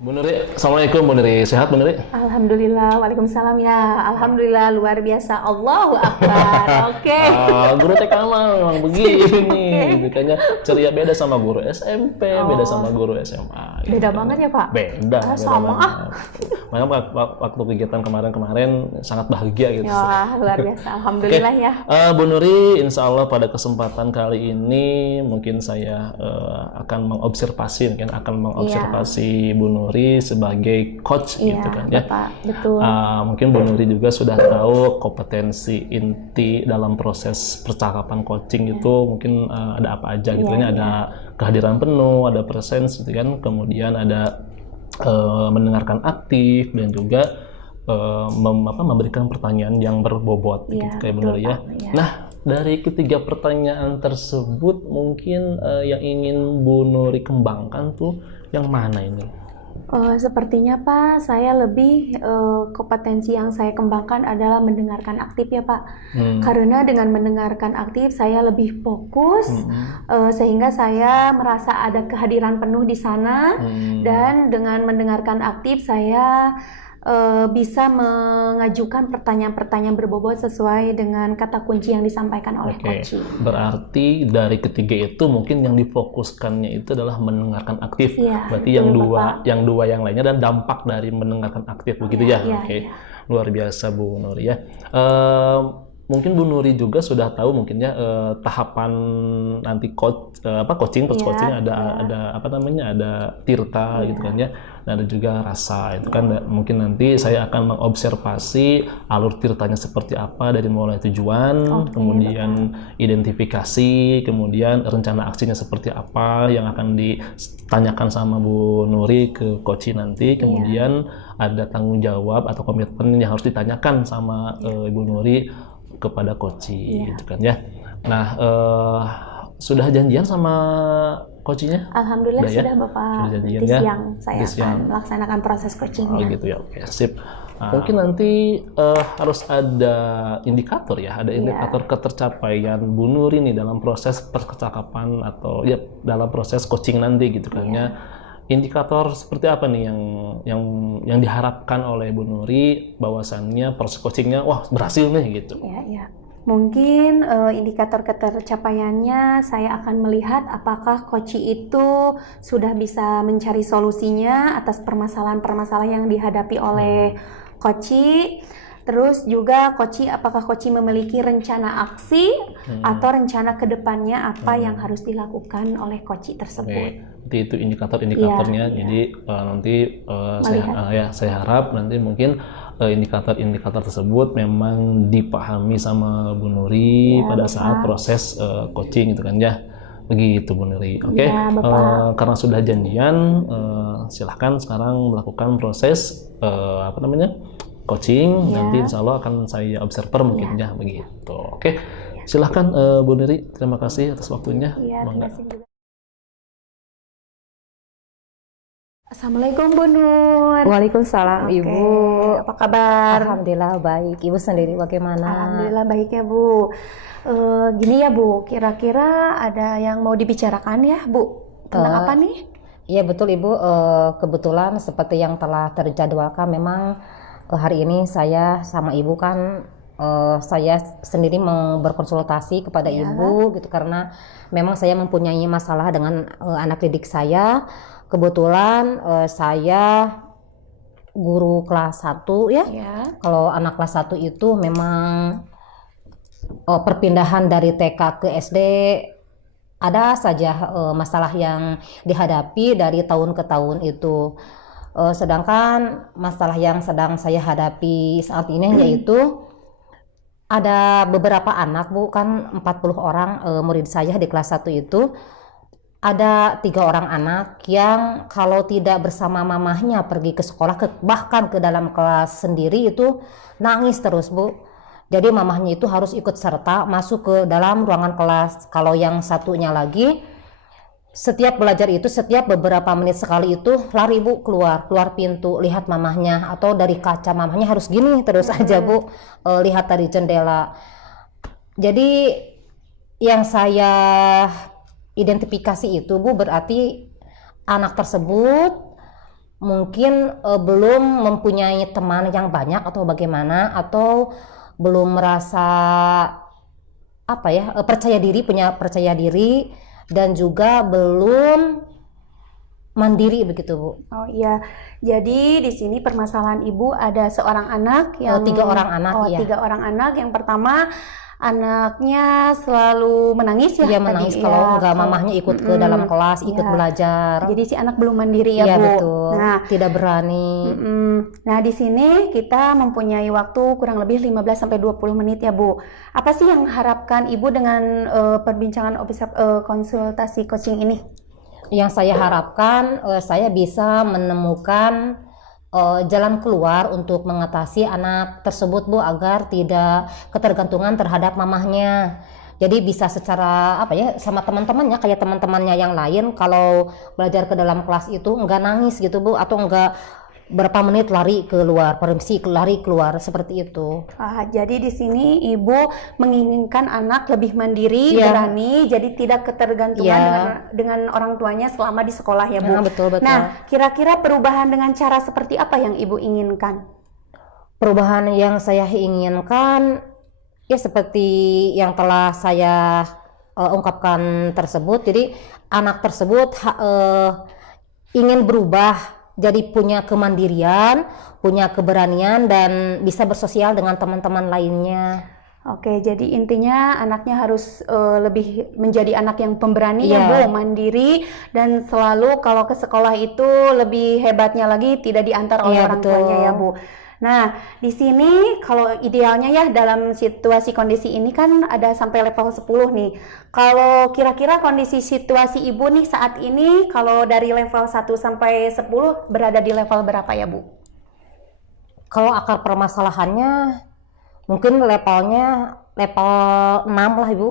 Bu Nuri, Assalamualaikum Bu Nuri, sehat Bu Nuri? Alhamdulillah, waalaikumsalam ya. Alhamdulillah, luar biasa. Allahu Akbar. Oke. Guru TK mah memang begini, Oke. gitu kayaknya ceria beda sama guru SMP, beda sama Oh, guru SMA. Gitu beda kan. banget ya, Pak? Beda Sama banget. Makanya waktu kegiatan kemarin sangat bahagia gitu. Ya, luar biasa. Oke, Alhamdulillah ya. Bu Nuri, insya Allah pada kesempatan kali ini mungkin saya akan mengobservasi Bu Nuri sebagai coach Iya, gitu kan ya. Bapak. Betul. Mungkin Bu Nuri juga sudah tahu kompetensi inti dalam proses percakapan coaching itu mungkin ada apa aja gitu kan. Ada kehadiran penuh, ada presence gitu kan, kemudian ada mendengarkan aktif dan juga memberikan pertanyaan yang berbobot gitu Iya, kayak Bu betul, Nuri ya. Pak. Iya. Nah, dari ketiga pertanyaan tersebut mungkin yang ingin Bu Nuri kembangkan tuh yang mana ini? Sepertinya Pak, saya lebih kompetensi yang saya kembangkan adalah mendengarkan aktif ya Pak. Karena dengan mendengarkan aktif saya lebih fokus, sehingga saya merasa ada kehadiran penuh di sana. Dan dengan mendengarkan aktif saya bisa mengajukan pertanyaan-pertanyaan berbobot sesuai dengan kata kunci yang disampaikan oleh Oke, coaching. berarti dari ketiga itu mungkin yang difokuskannya itu adalah mendengarkan aktif. Iya, Berarti betul, Bapak. yang dua yang lainnya dan dampak dari mendengarkan aktif begitu ya. Iya, Oke, iya. luar biasa Bu Nuri ya. Mungkin Bu Nuri juga sudah tahu mungkin ya tahapan nanti coaching terus Iya, coaching iya. ada apa namanya ada tirta gitu kan ya. Dan ada juga rasa itu kan mungkin nanti saya akan mengobservasi alur tirtanya seperti apa dari mulai tujuan, Oke, kemudian identifikasi, kemudian rencana aksinya seperti apa yang akan ditanyakan sama Bu Nuri ke coaching nanti, kemudian ada tanggung jawab atau komitmen yang harus ditanyakan sama Ibu Nuri kepada coaching gitu kan ya. Nah, sudah janjian sama coachingnya? Alhamdulillah Udah ya? sudah Bapak. Sudah janjian Nanti ya? siang saya Nanti akan siang. melaksanakan proses Oh coachingnya. gitu ya, oke sip. Mungkin nanti harus ada indikator ya, ada indikator ketercapaian Bu Nuri nih dalam proses percakapan atau ya dalam proses coaching nanti gitu kan ya. Indikator seperti apa nih yang diharapkan oleh Bu Nuri bahwasannya proses coachingnya wah berhasil nih gitu. Ya. Mungkin indikator ketercapaiannya saya akan melihat apakah coach itu sudah bisa mencari solusinya atas permasalahan-permasalahan yang dihadapi oleh coach. Terus juga apakah coach memiliki rencana aksi atau rencana kedepannya apa yang harus dilakukan oleh coach tersebut. Oke, itu indikator-indikatornya. Iya. Jadi nanti saya harap nanti mungkin indikator-indikator tersebut memang dipahami sama Bu Nuri pada saat proses coaching gitu kan ya. Begitu Bu Nuri. Oke. Iya, Bapak. Karena sudah janjian, silahkan sekarang melakukan proses coaching. Nanti insya Allah akan saya observer mungkin ya begitu. Oke. Silahkan Bu Nuri. Terima kasih atas waktunya. Iya, terima Bangga. kasih juga. Assalamualaikum Bu Nur. Waalaikumsalam Oke, Ibu. apa kabar? Alhamdulillah baik. Ibu sendiri bagaimana? Alhamdulillah baik ya Bu. Gini ya Bu, kira-kira ada yang mau dibicarakan ya Bu? Tentang apa nih? Iya betul Ibu. Kebetulan seperti yang telah terjadwalkan memang hari ini saya sama Ibu kan saya sendiri berkonsultasi kepada Ibu gitu karena memang saya mempunyai masalah dengan anak didik saya. Kebetulan saya guru kelas 1 ya. Kalau anak kelas 1 itu memang perpindahan dari TK ke SD ada saja masalah yang dihadapi dari tahun ke tahun itu. Sedangkan masalah yang sedang saya hadapi saat ini yaitu ada beberapa anak, Bu, kan 40 orang murid saya di kelas 1 itu. Ada 3 orang anak yang kalau tidak bersama mamahnya pergi ke sekolah, bahkan ke dalam kelas sendiri itu nangis terus Bu. Jadi mamahnya itu harus ikut serta masuk ke dalam ruangan kelas. Kalau yang satunya lagi setiap belajar itu setiap beberapa menit sekali itu lari Bu keluar pintu lihat mamahnya atau dari kaca mamahnya harus gini terus aja Bu lihat dari jendela. Jadi yang saya identifikasi itu Bu berarti anak tersebut mungkin belum mempunyai teman yang banyak atau bagaimana, atau belum merasa punya percaya diri, dan juga belum mandiri begitu, Bu. Oh iya, jadi di sini permasalahan Ibu ada seorang anak yang 3 orang anak, iya. 3 orang anak. Yang pertama, anaknya selalu menangis ya. Iya, menangis kalau enggak mamahnya ikut ke dalam kelas, ikut belajar. Jadi si anak belum mandiri ya, Iya, Bu. betul. Nah, tidak berani. Nah, di sini kita mempunyai waktu kurang lebih 15 sampai 20 menit ya, Bu. Apa sih yang harapkan Ibu dengan perbincangan konsultasi coaching ini? Yang saya harapkan saya bisa menemukan jalan keluar untuk mengatasi anak tersebut, Bu, agar tidak ketergantungan terhadap mamahnya. Jadi bisa secara sama teman-temannya, kayak teman-temannya yang lain, kalau belajar ke dalam kelas itu enggak nangis gitu, Bu, atau enggak berapa menit lari keluar, permisi lari keluar, seperti itu. Jadi di sini Ibu menginginkan anak lebih mandiri, berani, jadi tidak ketergantungan dengan orang tuanya selama di sekolah ya, Bu. Betul. Nah, kira-kira perubahan dengan cara seperti apa yang Ibu inginkan? Perubahan yang saya inginkan ya seperti yang telah saya ungkapkan tersebut. Jadi anak tersebut ingin berubah, jadi punya kemandirian, punya keberanian, dan bisa bersosial dengan teman-teman lainnya. Oke, jadi intinya anaknya harus lebih menjadi anak yang pemberani ya, Bu, mandiri, dan selalu kalau ke sekolah itu lebih hebatnya lagi tidak diantar oleh orang tuanya ya, Bu. Nah, di sini kalau idealnya ya dalam situasi kondisi ini kan ada sampai level 10 nih. Kalau kira-kira kondisi situasi Ibu nih saat ini, kalau dari level 1 sampai 10 berada di level berapa ya, Bu? Kalau akar permasalahannya mungkin levelnya level 6 lah, Ibu.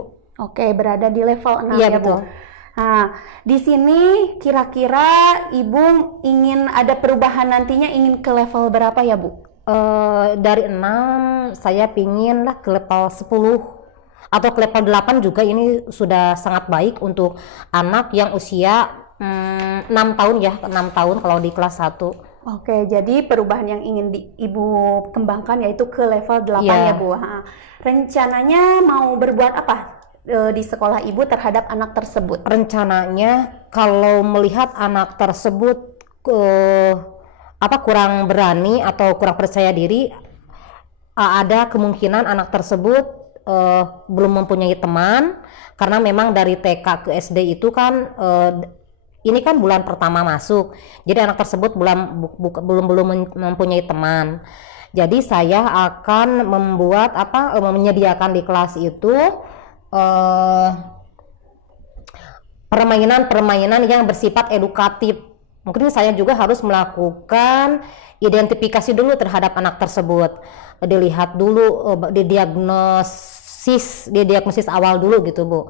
Oke, berada di level 6 ya, Bu. Nah, di sini kira-kira Ibu ingin ada perubahan nantinya, ingin ke level berapa ya, Bu? Dari 6 saya pingin lah ke level 10 atau ke level 8 juga. Ini sudah sangat baik untuk anak yang usia 6 tahun ya, 6 tahun kalau di kelas 1. Oke, jadi perubahan yang ingin Ibu kembangkan yaitu ke level 8 ya, Bu. Rencananya mau berbuat apa di sekolah Ibu terhadap anak tersebut? Rencananya kalau melihat anak tersebut kurang berani atau kurang percaya diri, ada kemungkinan anak tersebut belum mempunyai teman, karena memang dari TK ke SD itu kan ini kan bulan pertama masuk, jadi anak tersebut belum mempunyai teman. Jadi saya akan membuat menyediakan di kelas itu permainan yang bersifat edukatif. Mungkin saya juga harus melakukan identifikasi dulu terhadap anak tersebut, dilihat dulu, didiagnosis awal dulu gitu, Bu.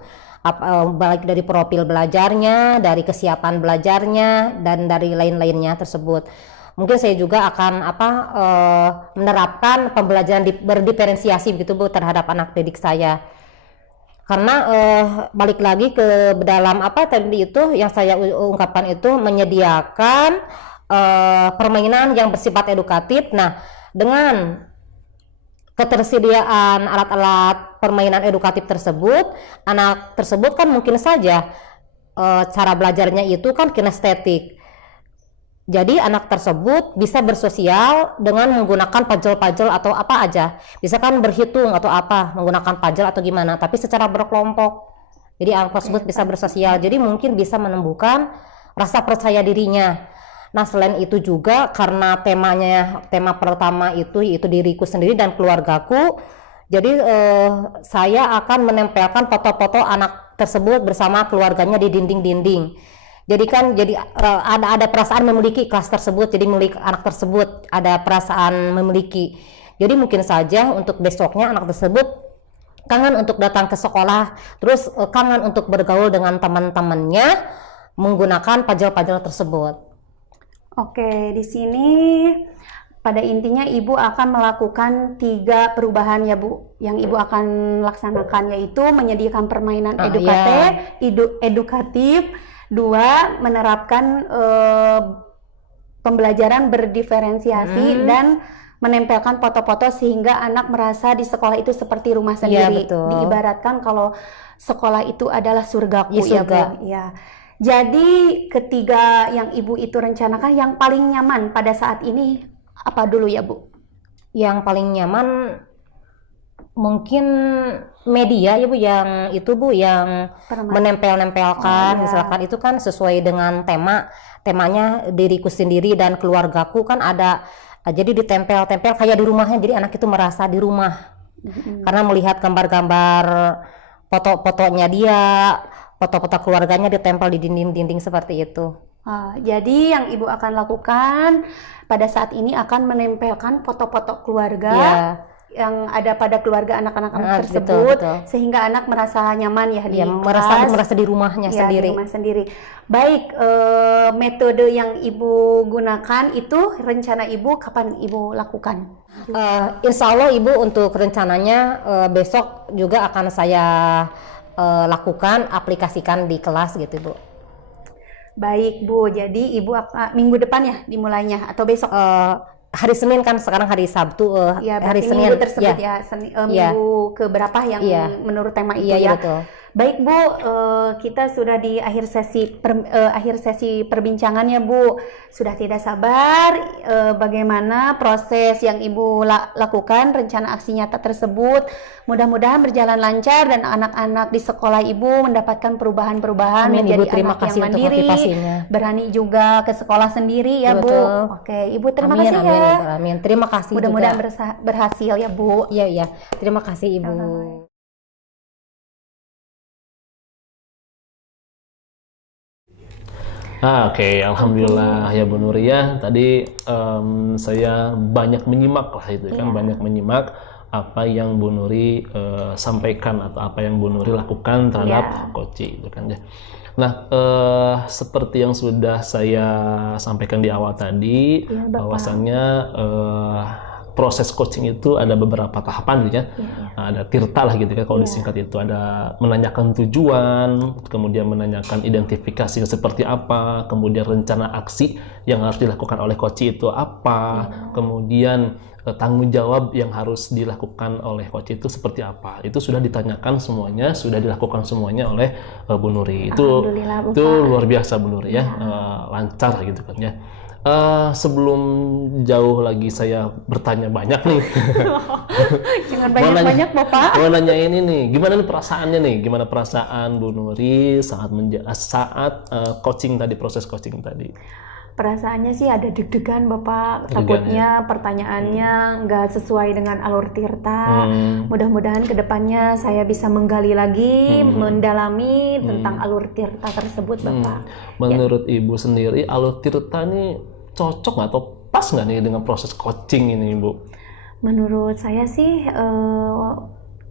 Baik dari profil belajarnya, dari kesiapan belajarnya, dan dari lain-lainnya tersebut. Mungkin saya juga akan menerapkan pembelajaran berdiferensiasi begitu, Bu, terhadap anak didik saya. Karena balik lagi ke dalam tadi itu yang saya ungkapkan itu, menyediakan permainan yang bersifat edukatif. Nah, dengan ketersediaan alat-alat permainan edukatif tersebut, anak tersebut kan mungkin saja cara belajarnya itu kan kinestetik. Jadi anak tersebut bisa bersosial dengan menggunakan puzzle-puzzle atau apa aja. Bisa kan berhitung atau menggunakan puzzle atau gimana, tapi secara berkelompok. Jadi anak tersebut bisa bersosial. Jadi mungkin bisa menumbuhkan rasa percaya dirinya. Nah, selain itu juga karena tema pertama itu diriku sendiri dan keluargaku. Jadi saya akan menempelkan foto-foto anak tersebut bersama keluarganya di dinding-dinding. Jadi ada perasaan memiliki kelas tersebut, jadi milik anak tersebut ada perasaan memiliki. Jadi mungkin saja untuk besoknya anak tersebut kangen untuk datang ke sekolah, terus kangen untuk bergaul dengan teman-temannya menggunakan puzzle-puzzle tersebut. Oke, di sini pada intinya Ibu akan melakukan 3 perubahan ya, Bu, yang Ibu akan laksanakan, yaitu menyediakan permainan edukatif, 2 menerapkan pembelajaran berdiferensiasi dan menempelkan foto-foto sehingga anak merasa di sekolah itu seperti rumah sendiri. betul. Diibaratkan kalau sekolah itu adalah surgaku, Ya, surga. ya Bu. Ya. Jadi ketiga yang Ibu itu rencanakan yang paling nyaman pada saat ini apa dulu ya Bu? Yang paling nyaman mungkin media ya Bu, yang itu Bu, yang menempel-nempelkan, misalkan itu kan sesuai dengan temanya diriku sendiri dan keluargaku kan ada, jadi ditempel-tempel kayak di rumahnya, jadi anak itu merasa di rumah karena melihat gambar-gambar foto-fotonya dia, foto-foto keluarganya ditempel di dinding-dinding seperti itu. Jadi yang Ibu akan lakukan pada saat ini akan menempelkan foto-foto keluarga yang ada pada keluarga anak-anak tersebut, betul. Sehingga anak merasa nyaman ya di kelas, merasa di rumahnya sendiri. Di rumah sendiri. Baik, metode yang Ibu gunakan itu rencana Ibu kapan Ibu lakukan? Insya Allah Ibu untuk rencananya besok juga akan saya lakukan, aplikasikan di kelas gitu Bu. Baik Bu, jadi Ibu minggu depan ya dimulainya atau besok? Hari Senin kan, sekarang hari Sabtu, hari Senin minggu tersebut minggu keberapa yang menurut tema itu ya. Betul. Baik Bu, kita sudah di akhir sesi perbincangannya Bu. Sudah tidak sabar bagaimana proses yang Ibu lakukan, rencana aksi nyata tersebut. Mudah-mudahan berjalan lancar dan anak-anak di sekolah Ibu mendapatkan perubahan-perubahan menjadi Ibu, terima anak kasih yang mandiri, berani juga ke sekolah sendiri ya betul. Bu. Oke, Ibu terima kasih ya. Amin. Terima kasih. Mudah-mudahan berhasil ya Bu. Iya. Terima kasih Ibu. Oke. Alhamdulillah ya Bu Nuria. Tadi saya banyak menyimak lah itu kan, banyak menyimak apa yang Bu Nuri sampaikan atau apa yang Bu Nuri lakukan terhadap Koci itu kan ya. Nah, seperti yang sudah saya sampaikan di awal tadi, bahwasannya proses coaching itu ada beberapa tahapan gitu ya. Ada tirta lah gitu kan kalau disingkat itu, ada menanyakan tujuan, kemudian menanyakan identifikasi seperti apa, kemudian rencana aksi yang harus dilakukan oleh coach itu apa, kemudian tanggung jawab yang harus dilakukan oleh coach itu seperti apa. Itu sudah ditanyakan semuanya, sudah dilakukan semuanya oleh Bu Nuri. Itu luar biasa Bu Nuri ya, lancar gitu kan ya. Sebelum jauh lagi saya bertanya banyak nih. Jangan banyak-banyak Bapak. Mau nanya ini nih, gimana nih perasaannya nih? Gimana perasaan Bu Nuri saat coaching tadi, proses coaching tadi? Perasaannya sih ada deg-degan Bapak, takutnya pertanyaannya nggak sesuai dengan alur tirta. Mudah-mudahan kedepannya saya bisa menggali lagi, mendalami tentang alur tirta tersebut Bapak. Menurut Ibu sendiri alur tirta ini cocok nggak atau pas nggak nih dengan proses coaching ini Ibu? Menurut saya sih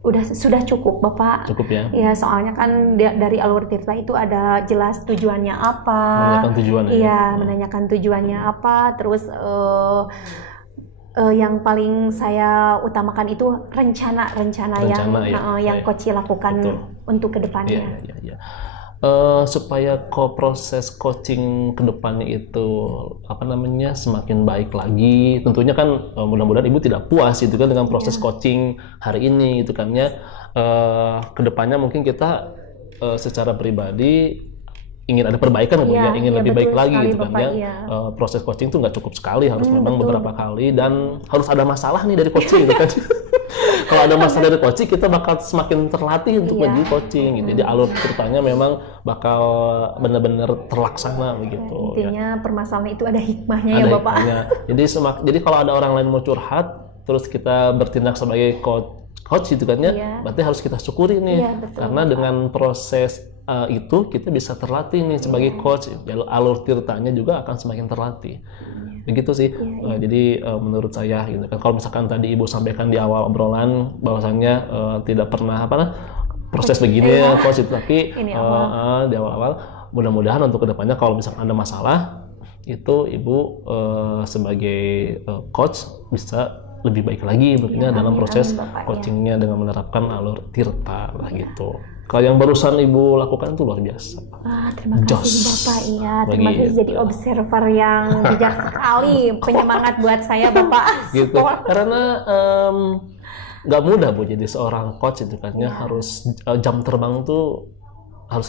sudah cukup Bapak. Cukup ya? Ya, soalnya kan dari alur tirta itu ada jelas tujuannya apa. Menanyakan tujuannya. Iya, menanyakan tujuannya apa. Terus yang paling saya utamakan itu rencana yang coach lakukan untuk kedepannya. Iya. Supaya proses coaching kedepannya itu semakin baik lagi, tentunya kan mudah-mudahan Ibu tidak puas itu kan dengan proses coaching hari ini itu kan ya. Kedepannya mungkin kita secara pribadi ingin ada perbaikan ingin lebih baik lagi gitu kan ya. Proses coaching itu nggak cukup sekali, harus memang beberapa kali dan harus ada masalah nih dari coaching gitu kan. Kalau ada masalah dari coaching, kita bakal semakin terlatih untuk menjadi coaching gitu. Jadi alur ceritanya memang bakal benar-benar terlaksana begitu. Intinya permasalahan itu ada hikmahnya ya Bapak. Jadi kalau ada orang lain mau curhat, terus kita bertindak sebagai coach gitu kan ya, berarti harus kita syukuri nih. Karena dengan proses itu kita bisa terlatih nih sebagai coach. Alur tirtanya juga akan semakin terlatih. Begitu sih. Jadi menurut saya gitu kan, kalau misalkan tadi Ibu sampaikan di awal obrolan bahwasannya tidak pernah proses begini ya coach itu, tapi di awal-awal mudah-mudahan untuk kedepannya kalau misalkan ada masalah itu Ibu sebagai coach bisa lebih baik lagi tentunya dalam amin, proses amin, Bapak, coachingnya dengan menerapkan alur tirta lah gitu. Kalau yang barusan Ibu lakukan itu luar biasa. Terima kasih Bapak, iya. Terima kasih jadi observer yang bijak sekali, penyemangat buat saya Bapak. Gitu. Karena nggak mudah Bu jadi seorang coach itu kan ya, harus jam terbang tuh harus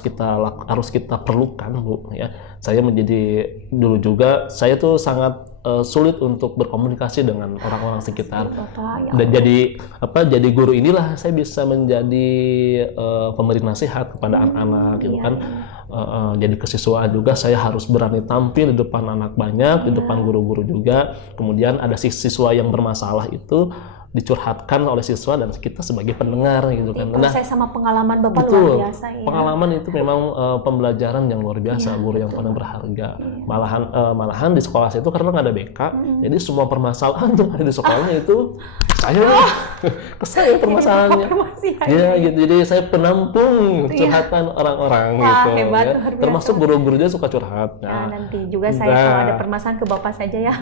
kita perlukan Bu ya. Saya menjadi dulu juga saya tuh sangat sulit untuk berkomunikasi dengan orang-orang sekitar. Dan jadi guru inilah saya bisa menjadi pemberi nasihat kepada anak-anak gitu kan. Jadi kesiswaan juga saya harus berani tampil di depan anak banyak, di depan guru-guru juga. Kemudian ada siswa yang bermasalah itu dicurhatkan oleh siswa dan kita sebagai pendengar gitu kan. Nah, saya sama pengalaman Bapak betul, luar biasa ya. Pengalaman itu memang pembelajaran yang luar biasa, guru yang paling berharga. Malahan di sekolah saya itu karena nggak ada BK, jadi semua permasalahan yang ada di sekolahnya itu saya permasalahannya. Ya gitu. Jadi saya penampung curhatan orang-orang gitu. Hebat, ya. Termasuk guru-gurunya suka curhat. Nah, nanti juga saya kalau ada permasalahan ke Bapak saja ya.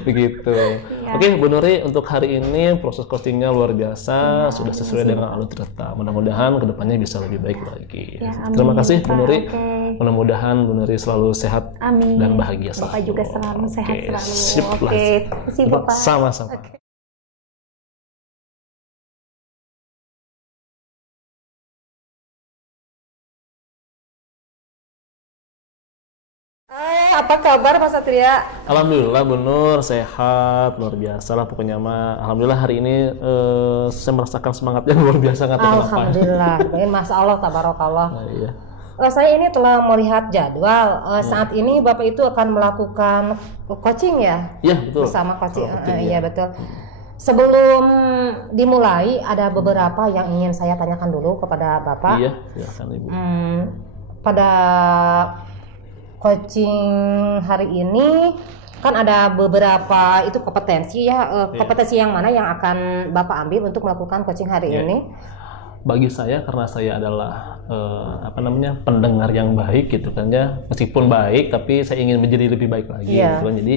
Begitu. Oke, Bu Nuri, untuk hari ini proses coachingnya luar biasa, sudah sesuai dengan alur tirta. Mudah-mudahan kedepannya bisa lebih baik lagi. Terima kasih Bu Nuri. Mudah-mudahan Bu Nuri selalu sehat dan bahagia selalu. Bapak juga selalu sehat selalu. Sip lah. Terima kasih Bapak. Sama-sama. Apa kabar Mas Satria? Alhamdulillah Bu Nur, sehat, luar biasa lah pokoknya mah. Alhamdulillah hari ini saya merasakan semangat yang luar biasa. Alhamdulillah, Masya Allah, tabarakallah. Iya. Saya ini telah melihat jadwal. Saat ini Bapak itu akan melakukan coaching ya? Iya betul. Bersama coaching, iya betul. Sebelum dimulai, ada beberapa yang ingin saya tanyakan dulu kepada Bapak. Iya, silakan Ibu. Pada coaching hari ini kan ada beberapa itu kompetensi ya, kompetensi yang mana yang akan Bapak ambil untuk melakukan coaching hari ini? Bagi saya, karena saya adalah pendengar yang baik gitu kan ya, meskipun baik tapi saya ingin menjadi lebih baik lagi gitu kan. Jadi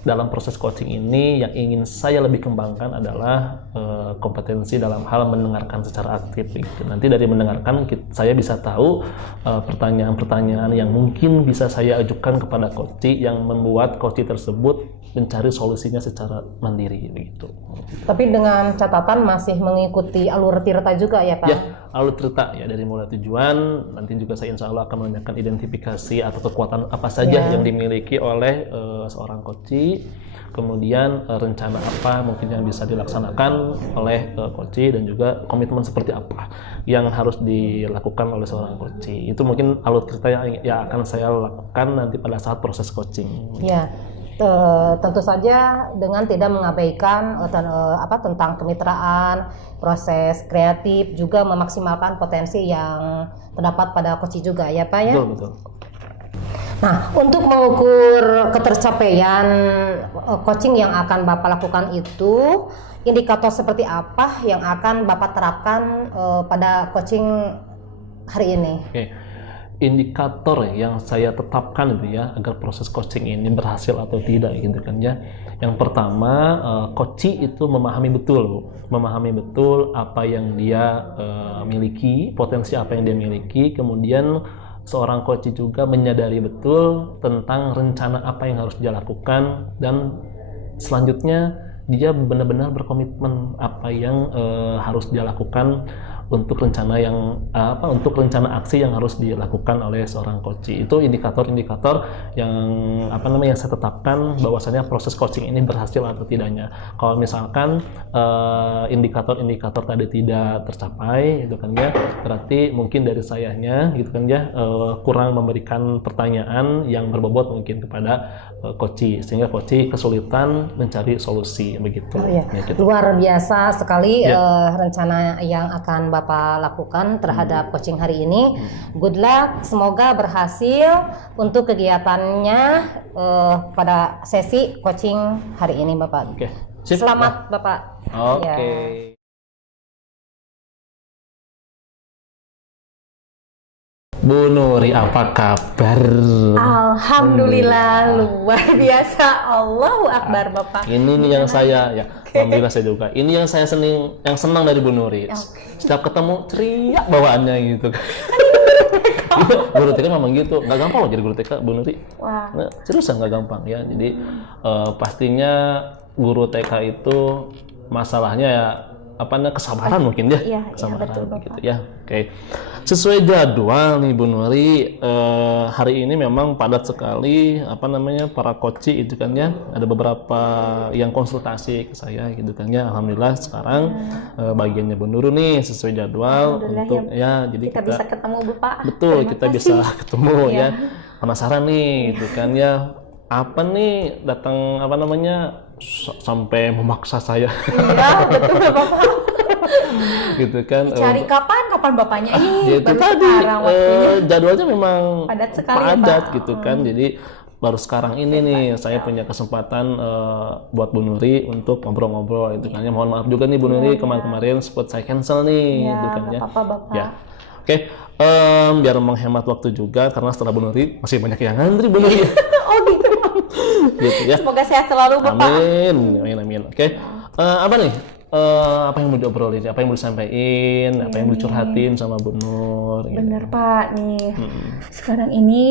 dalam proses coaching ini yang ingin saya lebih kembangkan adalah kompetensi dalam hal mendengarkan secara aktif gitu. Nanti dari mendengarkan saya bisa tahu pertanyaan-pertanyaan yang mungkin bisa saya ajukan kepada coach yang membuat coach tersebut mencari solusinya secara mandiri begitu. Tapi dengan catatan masih mengikuti alur tirta juga ya Pak? Ya, alur tirta ya, dari mulai tujuan, nanti juga saya insya Allah akan menanyakan identifikasi atau kekuatan apa saja yang dimiliki oleh seorang coach, kemudian rencana apa mungkin yang bisa dilaksanakan oleh coach, dan juga komitmen seperti apa yang harus dilakukan oleh seorang coach. Itu mungkin alur tirta yang akan saya lakukan nanti pada saat proses coaching. Ya. Tentu saja dengan tidak mengabaikan tentang kemitraan, proses kreatif, juga memaksimalkan potensi yang terdapat pada coach juga ya Pak ya? Betul. Nah, untuk mengukur ketercapaian coaching yang akan Bapak lakukan itu, indikator seperti apa yang akan Bapak terapkan pada coaching hari ini? Oke. Indikator yang saya tetapkan itu ya agar proses coaching ini berhasil atau tidak gitu kan ya. Yang pertama, coach itu memahami betul apa yang dia miliki, potensi apa yang dia miliki. Kemudian seorang coach juga menyadari betul tentang rencana apa yang harus dia lakukan, dan selanjutnya dia benar-benar berkomitmen apa yang harus dia lakukan untuk rencana aksi yang harus dilakukan oleh seorang coach. Itu indikator-indikator yang yang saya tetapkan bahwasanya proses coaching ini berhasil atau tidaknya. Kalau misalkan indikator-indikator tadi tidak tercapai gitu kan ya, berarti mungkin dari sayanya gitu kan ya kurang memberikan pertanyaan yang berbobot mungkin kepada coach, sehingga coach kesulitan mencari solusi begitu. Gitu. Luar biasa sekali rencana yang akan Bapak lakukan terhadap coaching hari ini. Good luck, semoga berhasil untuk kegiatannya pada sesi coaching hari ini Bapak. Selamat Bapak. Bu Nuri, apa kabar? Alhamdulillah, luar biasa. Allahu Akbar, Bapak. Ini nih yang saya, ya, alhamdulillah saya juga. Ini yang saya senang dari Bu Nuri. Setiap ketemu teriak bawaannya gitu. Guru TK memang gitu, nggak gampang loh jadi guru TK, Bu Nuri. Wah. Nah, seriusan nggak gampang ya. Jadi pastinya guru TK itu masalahnya ya apa namanya, kesabaran mungkin ya, Iya, kesabaran betul, Bapak. gitu ya. Oke. Sesuai jadwal nih Bu Nuri, hari ini memang padat sekali apa namanya para koci itu kan ya. Ada beberapa yang konsultasi ke saya gitu kan ya. Alhamdulillah sekarang bagiannya Bu Nuri nih sesuai jadwal untuk ya, jadi kita bisa ketemu Bapak. betul, Terima kita kasih. bisa ketemu Iya. ya. Penasaran nih gitu kan ya. Apa nih datang apa namanya sampai memaksa saya Iya, betul Bapak. gitu kan. Cari kapan Bapaknya ini Ya itu baru tadi sekarang waktunya. jadwalnya memang Padat sekali, padat Pak. gitu kan. Jadi baru sekarang ini nih saya punya kesempatan buat Bu Nuri untuk ngobrol-ngobrol itu kan ya. Mohon maaf juga nih Bu Nuri, kemarin-kemarin sempat saya cancel nih Iya, gitu kan ya. nggak apa-apa, Bapak. Ya. Oke, biar menghemat waktu juga karena setelah Bu Nuri masih banyak yang ngantri Bu Nuri. Oh gitu. Gitu ya. Semoga sehat selalu Bapak. Amin. Oke. Apa nih? Apa yang mau diobrolin? Apa yang mau disampaikan? Apa yang mau dicurhatin sama Bu Nur? Gitu. Bener Pak nih. Sekarang ini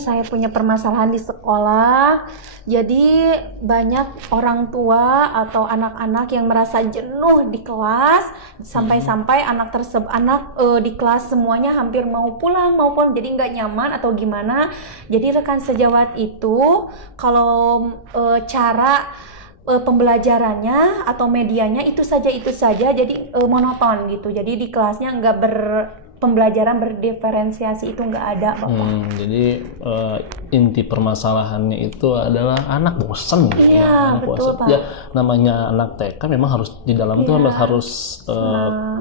saya punya permasalahan di sekolah. Jadi banyak orang tua atau anak-anak yang merasa jenuh di kelas sampai-sampai anak di kelas semuanya hampir mau pulang jadi nggak nyaman atau gimana. Jadi rekan sejawat itu kalau cara pembelajarannya atau medianya itu saja jadi monoton gitu. Jadi di kelasnya nggak pembelajaran berdiferensiasi itu nggak ada Bapak. Jadi inti permasalahannya itu adalah anak bosan gitu Iya, ya. Anak betul, bosan. Pak. Ya namanya anak TK memang harus di dalam itu harus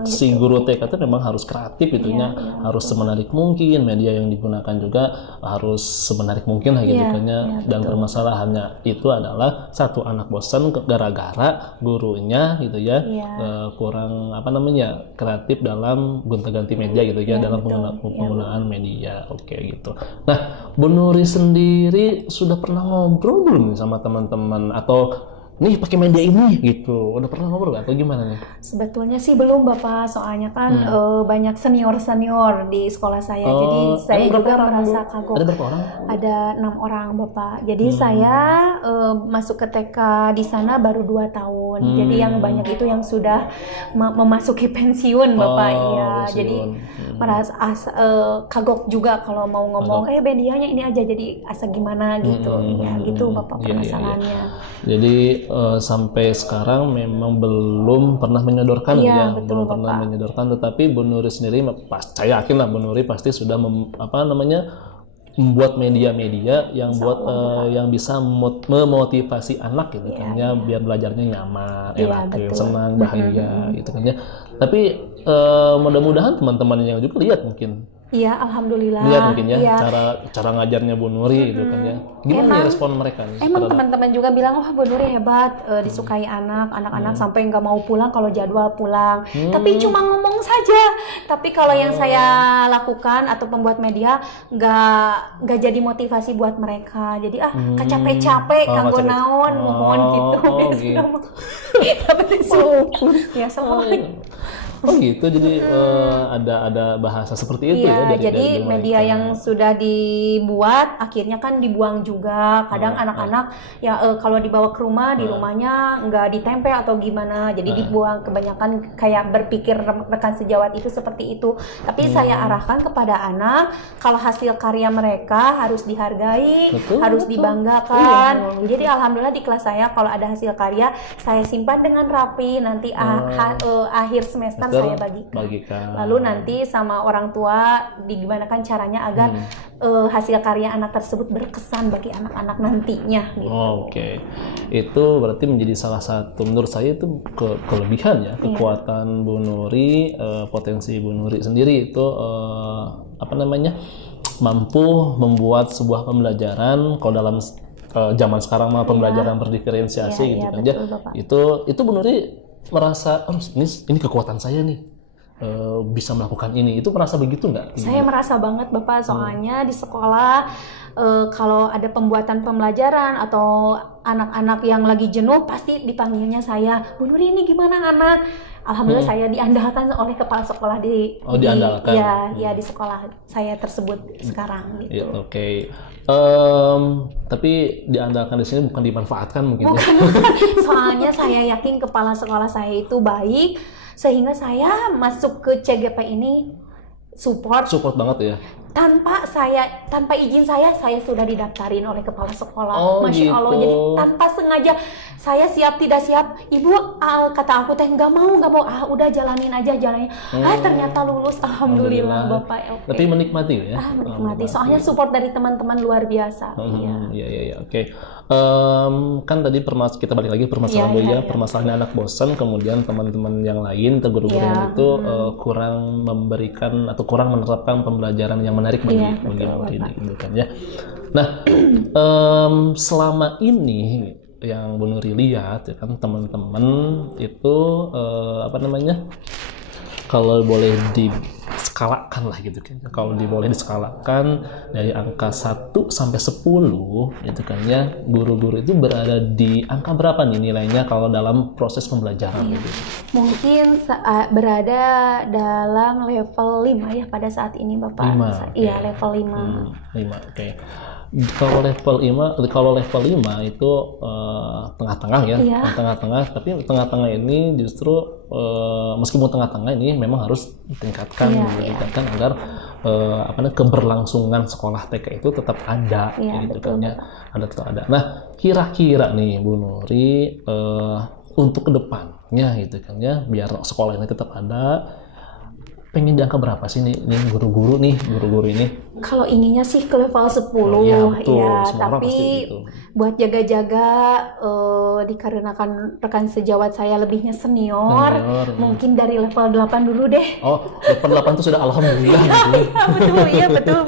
si guru TK itu memang harus kreatif itunya, harus semenarik mungkin, media yang digunakan juga harus semenarik mungkin lah gitu kan ya. Dan permasalahannya itu adalah satu anak bosan gara-gara gurunya gitu ya kurang apa namanya kreatif dalam gonta-ganti media gitu ya, dalam penggunaan media. Oke gitu. Nah, Bu Nuri sendiri sudah pernah ngobrol belum nih sama teman-teman atau nih pakai media ini gitu? Udah pernah ngobrol gak? Atau gimana nih? Sebetulnya sih belum Bapak, soalnya kan banyak senior di sekolah saya. Jadi saya juga merasa kagok. Ada berapa orang? Ada 6 orang Bapak. Jadi saya masuk ke TK di sana baru 2 tahun. Jadi yang banyak itu yang sudah memasuki pensiun Bapak. Iya. Jadi merasa kagok juga kalau mau ngomong medianya ini aja, jadi asa gimana gitu. Ya gitu Bapak permasalahannya. Jadi sampai sekarang memang belum pernah menyodorkan belum pernah menyodorkan. Tetapi Bu Nuri sendiri, saya yakin lah Bu Nuri pasti sudah membuat media-media yang yang bisa memotivasi anak gitu kan ya, biar belajarnya nyaman, enak, senang, bahagia gitu kan ya. Tapi mudah-mudahan teman-teman yang juga lihat mungkin. Iya, alhamdulillah. Lihat mungkin ya cara ngajarnya Bu Nuri gitu kan ya. Gimana nih respon mereka nih? Emang teman-teman juga bilang, wah Bu Nuri hebat, disukai anak-anak sampai nggak mau pulang kalau jadwal pulang. Tapi cuma ngomong saja. Tapi kalau yang saya lakukan atau pembuat media nggak jadi motivasi buat mereka. Jadi capek-capek kanggo naon mohon gitu. Dapat ya sama. Oh gitu, jadi ada bahasa seperti itu ya jadi media yang sudah dibuat akhirnya kan dibuang juga. Kadang anak-anak ya kalau dibawa ke rumah, di rumahnya nggak ditempe atau gimana, jadi dibuang. Kebanyakan kayak berpikir rekan sejawat itu seperti itu. Tapi saya arahkan kepada anak, kalau hasil karya mereka harus dihargai, harus dibanggakan. Jadi alhamdulillah di kelas saya kalau ada hasil karya saya simpan dengan rapi, nanti akhir semester saya bagikan. Lalu nanti sama orang tua digimanakan caranya agar hasil karya anak tersebut berkesan bagi anak-anak nantinya gitu. Oke. Itu berarti menjadi salah satu menurut saya itu kelebihan ya, kekuatan Bu Nuri, potensi Bu Nuri sendiri itu mampu membuat sebuah pembelajaran. Kalau dalam zaman sekarang mah pembelajaran berdiferensiasi gitu kan ya. Itu Bu Nuri merasa ini kekuatan saya nih, bisa melakukan ini. Itu merasa begitu nggak? Saya merasa banget Bapak, soalnya di sekolah kalau ada pembuatan pembelajaran atau anak-anak yang lagi jenuh pasti dipanggilnya saya, Bu Nuri ini gimana anak? Alhamdulillah saya diandalkan oleh kepala sekolah diandalkan. Ya di sekolah saya tersebut sekarang gitu. Ya, oke. Tapi diandalkan di sini bukan dimanfaatkan mungkin. Bukan. Soalnya saya yakin kepala sekolah saya itu baik sehingga saya masuk ke CGP ini support banget ya. Tanpa izin saya sudah didaftarin oleh kepala sekolah. Masya gitu. Allah, jadi tanpa sengaja saya siap tidak siap, ibu kata aku teh nggak mau, udah jalanin aja. Ternyata lulus, alhamdulillah Bapak. Okay. Tapi menikmati ya? Menikmati, soalnya support dari teman-teman luar biasa. Iya, oke. Kan tadi kita balik lagi permasalahan permasalahan anak bosan, kemudian teman-teman yang lain, guru-guru itu kurang memberikan atau kurang menerapkan pembelajaran yang menarik bagi murid gitu kan ya. Nah, selama ini yang Bu Nuri lihat ya kan teman-teman itu kalau boleh diskalakan lah gitu kan. Kalau boleh diskalakan dari angka 1 sampai 10 gitu kan ya, guru-guru itu berada di angka berapa nih nilainya kalau dalam proses pembelajaran gitu? Mungkin berada dalam level 5 ya pada saat ini Bapak. 5. Iya, level 5. 5, oke. Kalau level 5 itu tengah-tengah ya, tengah-tengah. Tapi tengah-tengah ini justru meskipun tengah-tengah ini memang harus ditingkatkan, agar keberlangsungan sekolah TK itu tetap ada, gitu kan ya, tetap ada. Nah, kira-kira nih Bu Nuri untuk kedepannya gitu kan ya, biar sekolah ini tetap ada, pengen di angka berapa sih nih guru-guru ini? Kalau inginnya sih ke level 10 tapi gitu. Buat jaga-jaga dikarenakan rekan sejawat saya lebihnya senior, mungkin dari level 8 dulu deh. Oh, level 8 itu sudah alhamdulillah gitu. Betul.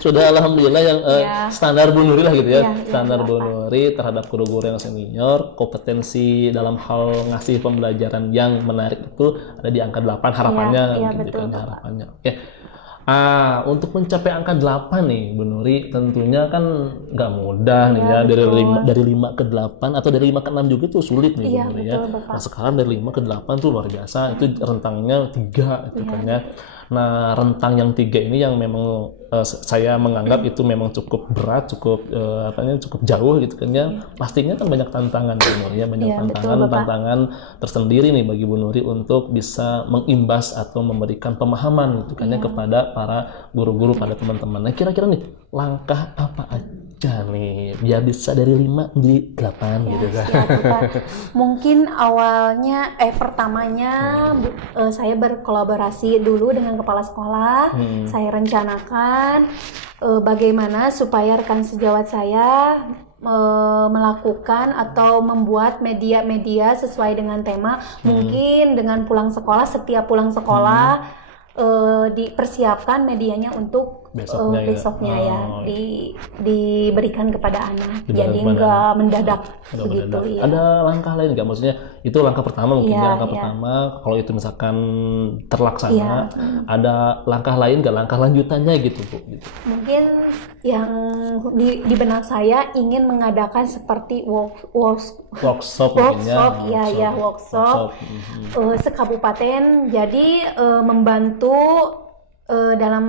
Sudah alhamdulillah yang standar Bu Nuri lah gitu ya. Standar Bu Nuri terhadap guru-guru yang senior, kompetensi dalam hal ngasih pembelajaran yang menarik itu ada di angka 8 harapannya gitu kan harapannya. Oke. Untuk mencapai angka 8 nih Bu Nuri tentunya kan nggak mudah nih ya, dari 5 ke 8 atau dari 5 ke 6 juga itu sulit nih Bu Nuri ya. Nah, sekarang dari 5 ke 8 tuh luar biasa, itu rentangnya 3 gitu kan ya. Nah, rentang yang 3 ini yang memang saya menganggap itu memang cukup berat, cukup jauh gitu kan ya. Pastinya kan banyak tantangan Bu Nuri ya, tantangan tersendiri nih bagi Bu Nuri untuk bisa mengimbas atau memberikan pemahaman gitu kan ya kepada para guru-guru, pada teman-teman. Nah, kira-kira nih langkah apa aja nih biar bisa dari 5 menjadi 8 gitu kan. Mungkin awalnya pertamanya saya berkolaborasi dulu dengan kepala sekolah. Saya rencanakan bagaimana supaya rekan sejawat saya melakukan atau membuat media-media sesuai dengan tema. Mungkin dengan setiap pulang sekolah dipersiapkan medianya untuk besoknya diberikan kepada anak. Jadi nggak mendadak begitu. Ada langkah lain nggak? Maksudnya itu langkah pertama mungkin pertama. Kalau itu misalkan terlaksana, ada langkah lain nggak? Langkah lanjutannya gitu Bu? Gitu. Mungkin yang di benak saya ingin mengadakan seperti workshop sekabupaten. Jadi membantu dalam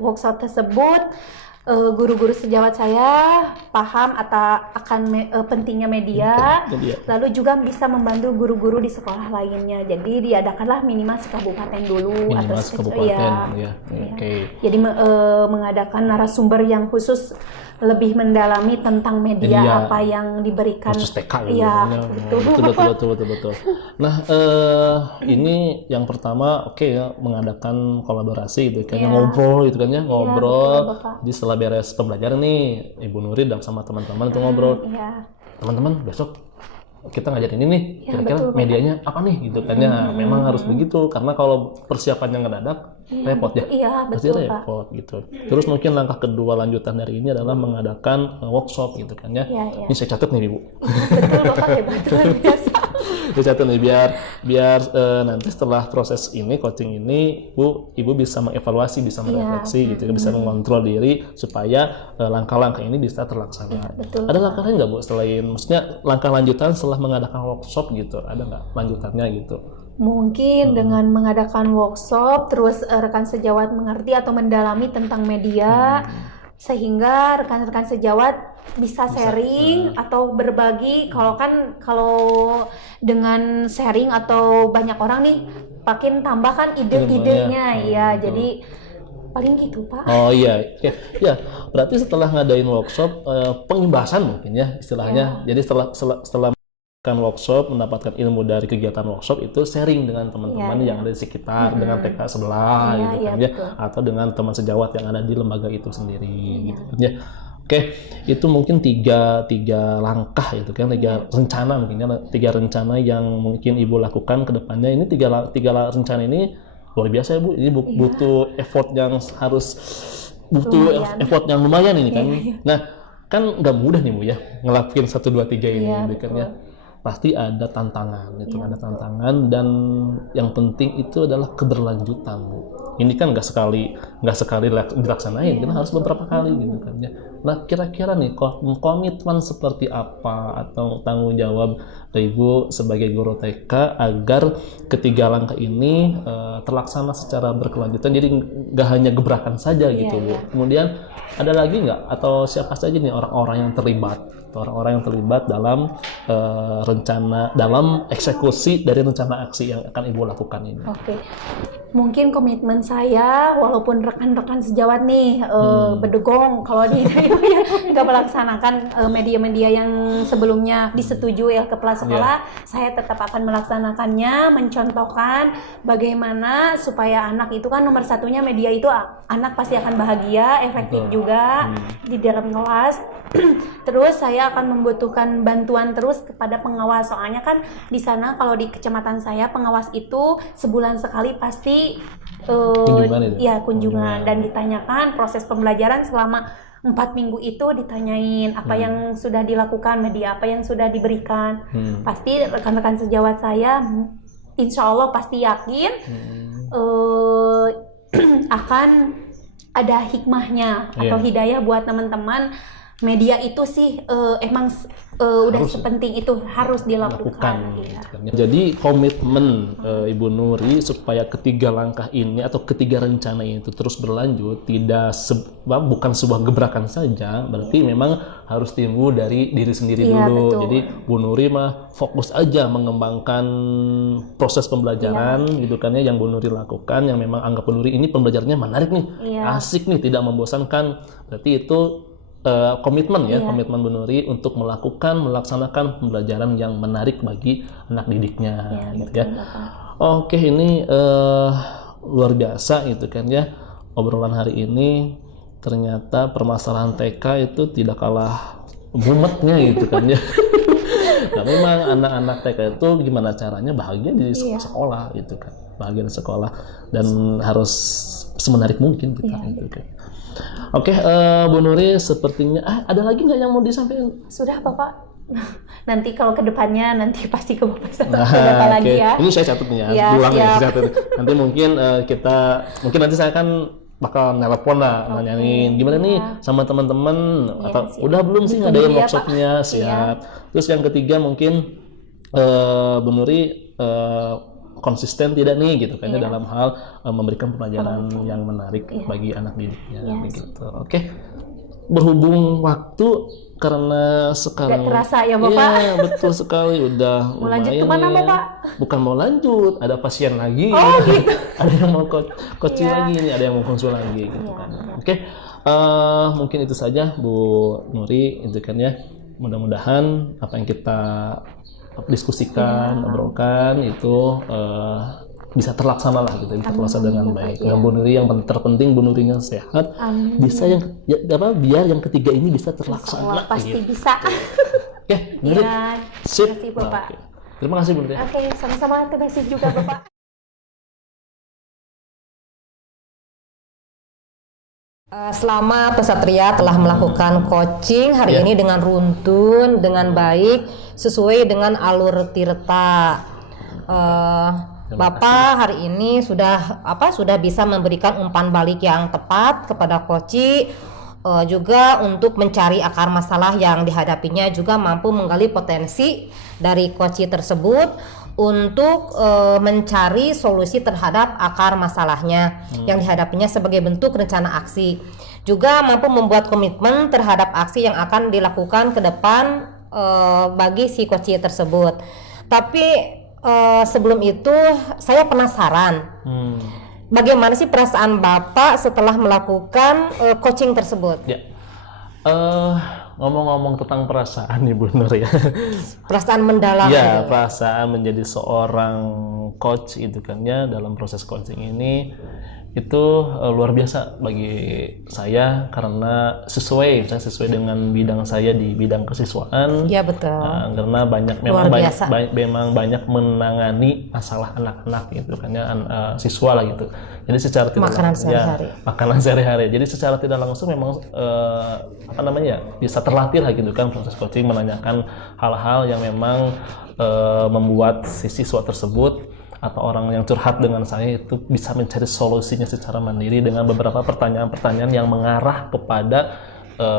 workshop tersebut guru-guru sejawat saya paham akan pentingnya media, lalu juga bisa membantu guru-guru di sekolah lainnya. Jadi diadakanlah minimal sekabupaten dulu Jadi mengadakan narasumber yang khusus lebih mendalami tentang media apa yang diberikan khusus TK betul. Nah, ini yang pertama mengadakan kolaborasi gitu kan, ngobrol gitu kan ya, Jadi setelah beres pembelajaran nih Ibu Nuri dan sama teman-teman itu ngobrol, teman-teman besok kita ngajarin ini nih, kira-kira medianya apa nih gitu kan ya. Memang harus begitu, karena kalau persiapannya ngedadak repot ya, pasti repot gitu. Terus mungkin langkah kedua lanjutan dari ini adalah mengadakan workshop gitu kan ya. Ini saya catat nih Bu. Betul Bapak, hebat luar biasa. dicatat nih biar nanti setelah proses ini coaching ini ibu bisa mengevaluasi, bisa merefleksi gitu, bisa mengontrol diri supaya langkah-langkah ini bisa terlaksana. Iya, betul. Ada langkah lain nggak Bu selain, maksudnya langkah lanjutan setelah mengadakan workshop gitu, ada nggak lanjutannya gitu? Mungkin dengan mengadakan workshop, terus rekan sejawat mengerti atau mendalami tentang media, sehingga rekan-rekan sejawat bisa sharing atau berbagi. Kalau dengan sharing atau banyak orang nih, makin tambah kan ide-idenya, ya. Jadi paling gitu Pak. Oh iya, ya berarti setelah ngadain workshop pengimbasan mungkin ya istilahnya. Jadi setelah workshop, mendapatkan ilmu dari kegiatan workshop itu sharing dengan teman-teman yang ada di sekitar, dengan TK sebelah gitu kan ya, atau dengan teman sejawat yang ada di lembaga itu sendiri gitu kan ya. Oke, itu mungkin tiga langkah itu kan, tiga rencana mungkin ya, tiga rencana yang mungkin Ibu lakukan ke depannya. Ini tiga rencana ini luar biasa ya Bu, ini butuh effort yang effort yang lumayan ini kan. Nah, kan nggak mudah nih Bu ya ngelakuin 1, 2, 3 ini gitu kan ya. Pasti ada tantangan, ada tantangan, dan yang penting itu adalah keberlanjutan Bu. Ini kan nggak sekali dilaksanain, kita harus beberapa kali gitu kan ya. Nah kira-kira nih komitmen seperti apa atau tanggung jawab Ibu sebagai guru TK agar ketiga langkah ini terlaksana secara berkelanjutan, jadi nggak hanya gebrakan saja gitu Bu. Kemudian ada lagi nggak, atau siapa saja nih orang-orang yang terlibat dalam dalam eksekusi dari rencana aksi yang akan Ibu lakukan ini? Oke. Mungkin komitmen saya, walaupun rekan-rekan sejawat nih berdegong kalau nggak melaksanakan media-media yang sebelumnya disetujui ya kepala sekolah, saya tetap akan melaksanakannya, mencontohkan bagaimana supaya anak itu kan nomor satunya media itu anak pasti akan bahagia, efektif juga di dalam kelas. Terus saya akan membutuhkan bantuan terus kepada pengawas, soalnya kan di sana kalau di kecamatan saya pengawas itu sebulan sekali pasti kunjungan dan ditanyakan proses pembelajaran selama 4 minggu itu, ditanyain apa yang sudah dilakukan, media apa yang sudah diberikan. Pasti rekan-rekan sejawat saya insya Allah pasti yakin akan ada hikmahnya atau hidayah buat teman-teman. Media itu sih emang udah sepenting itu, harus dilakukan. Gitu kan. Jadi komitmen Ibu Nuri supaya ketiga langkah ini atau ketiga rencana ini itu terus berlanjut, bukan sebuah gebrakan saja, berarti memang harus timbul dari diri sendiri dulu. Betul. Jadi Bu Nuri mah fokus aja mengembangkan proses pembelajaran gitu kan ya, yang Bu Nuri lakukan, yang memang anggap Bu Nuri ini pembelajarannya menarik nih, asik nih, tidak membosankan. Berarti itu komitmen komitmen Bu Nuri untuk melaksanakan pembelajaran yang menarik bagi anak didiknya gitu ya. Oke, ini luar biasa gitu kan ya, obrolan hari ini. Ternyata permasalahan TK itu tidak kalah mumetnya gitu kan ya. Nah, memang anak-anak TK itu gimana caranya bahagia di sekolah gitu kan, bahagia di sekolah, dan harus semenarik mungkin kita gitu kan. Oke, Bu Nuri, sepertinya ada lagi nggak yang mau disampaikan? Sudah Bapak, nanti kalau kedepannya nanti pasti ke Bapak Bapak lagi ya. Ini saya catat nih ya, catat. Nanti mungkin nanti saya akan bakal nelpon lah, nanyain gimana nih sama teman-teman, atau udah belum sih ngadain workshopnya, siap. Terus yang ketiga mungkin Bu Nuri konsisten tidak nih gitu kan dalam hal memberikan pelajaran yang menarik bagi anak didiknya gitu. Oke. Berhubung waktu, karena sekarang nggak terasa ya Bapak. Iya, betul sekali, udah mau lanjut kemana Bapak? Bukan mau lanjut, ada pasien lagi. Gitu. Ada yang mau coaching lagi nih, ada yang mau konsul lagi gitu kan. Oke. Mungkin itu saja Bu Nuri itu kan ya. Mudah-mudahan apa yang kita diskusikan, obrolkan itu bisa terlaksana lah gitu, bisa terlaksana dengan baik. Dengan Bu Nuri, yang terpenting Bu Nurinya sehat. Bisa biar yang ketiga ini bisa terlaksana. Pasti bisa. Oke, Nuri. Sip. Terima kasih Bapak. Terima kasih Bu Nuri. Oke, sama-sama, terima kasih juga Bapak. Selama pesatria telah melakukan coaching hari ini dengan runtun, dengan baik, sesuai dengan alur tirta. Bapak hari ini sudah bisa memberikan umpan balik yang tepat kepada Koci, juga untuk mencari akar masalah yang dihadapinya, juga mampu menggali potensi dari Koci tersebut untuk mencari solusi terhadap akar masalahnya yang dihadapinya sebagai bentuk rencana aksi. Juga mampu membuat komitmen terhadap aksi yang akan dilakukan ke depan bagi si Koci tersebut. Tapi sebelum itu saya penasaran, bagaimana sih perasaan Bapak setelah melakukan coaching tersebut? Ya, ngomong-ngomong tentang perasaan nih Bu Nur ya. Perasaan mendalam. Ya, perasaan menjadi seorang coach itu kan ya, dalam proses coaching ini itu luar biasa bagi saya karena sesuai dengan bidang saya di bidang kesiswaan. Ya betul. Karena memang banyak menangani masalah anak-anak gitu kan ya, siswa lah gitu. Jadi secara tidak langsung makanan sehari-hari. Jadi secara tidak langsung memang bisa terlatih lah gitu kan proses coaching, menanyakan hal-hal yang memang membuat si siswa tersebut atau orang yang curhat dengan saya itu bisa mencari solusinya secara mandiri dengan beberapa pertanyaan-pertanyaan yang mengarah kepada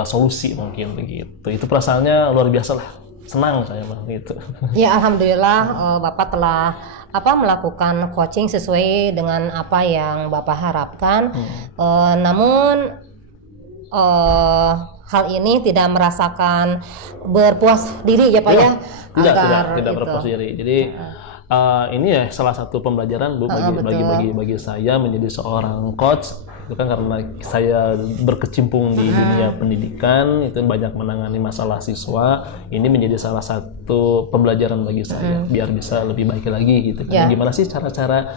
solusi mungkin begitu. Itu perasaannya luar biasa lah, senang saya begitu. Ya alhamdulillah Bapak telah melakukan coaching sesuai dengan apa yang Bapak harapkan. Namun hal ini tidak merasakan berpuas diri ya Pak ya? Tidak berpuas diri. Jadi ini ya salah satu pembelajaran Bu bagi saya menjadi seorang coach itu kan, karena saya berkecimpung di dunia pendidikan, itu banyak menangani masalah siswa. Ini menjadi salah satu pembelajaran bagi saya biar bisa lebih baik lagi gitu kan. Gimana sih cara-cara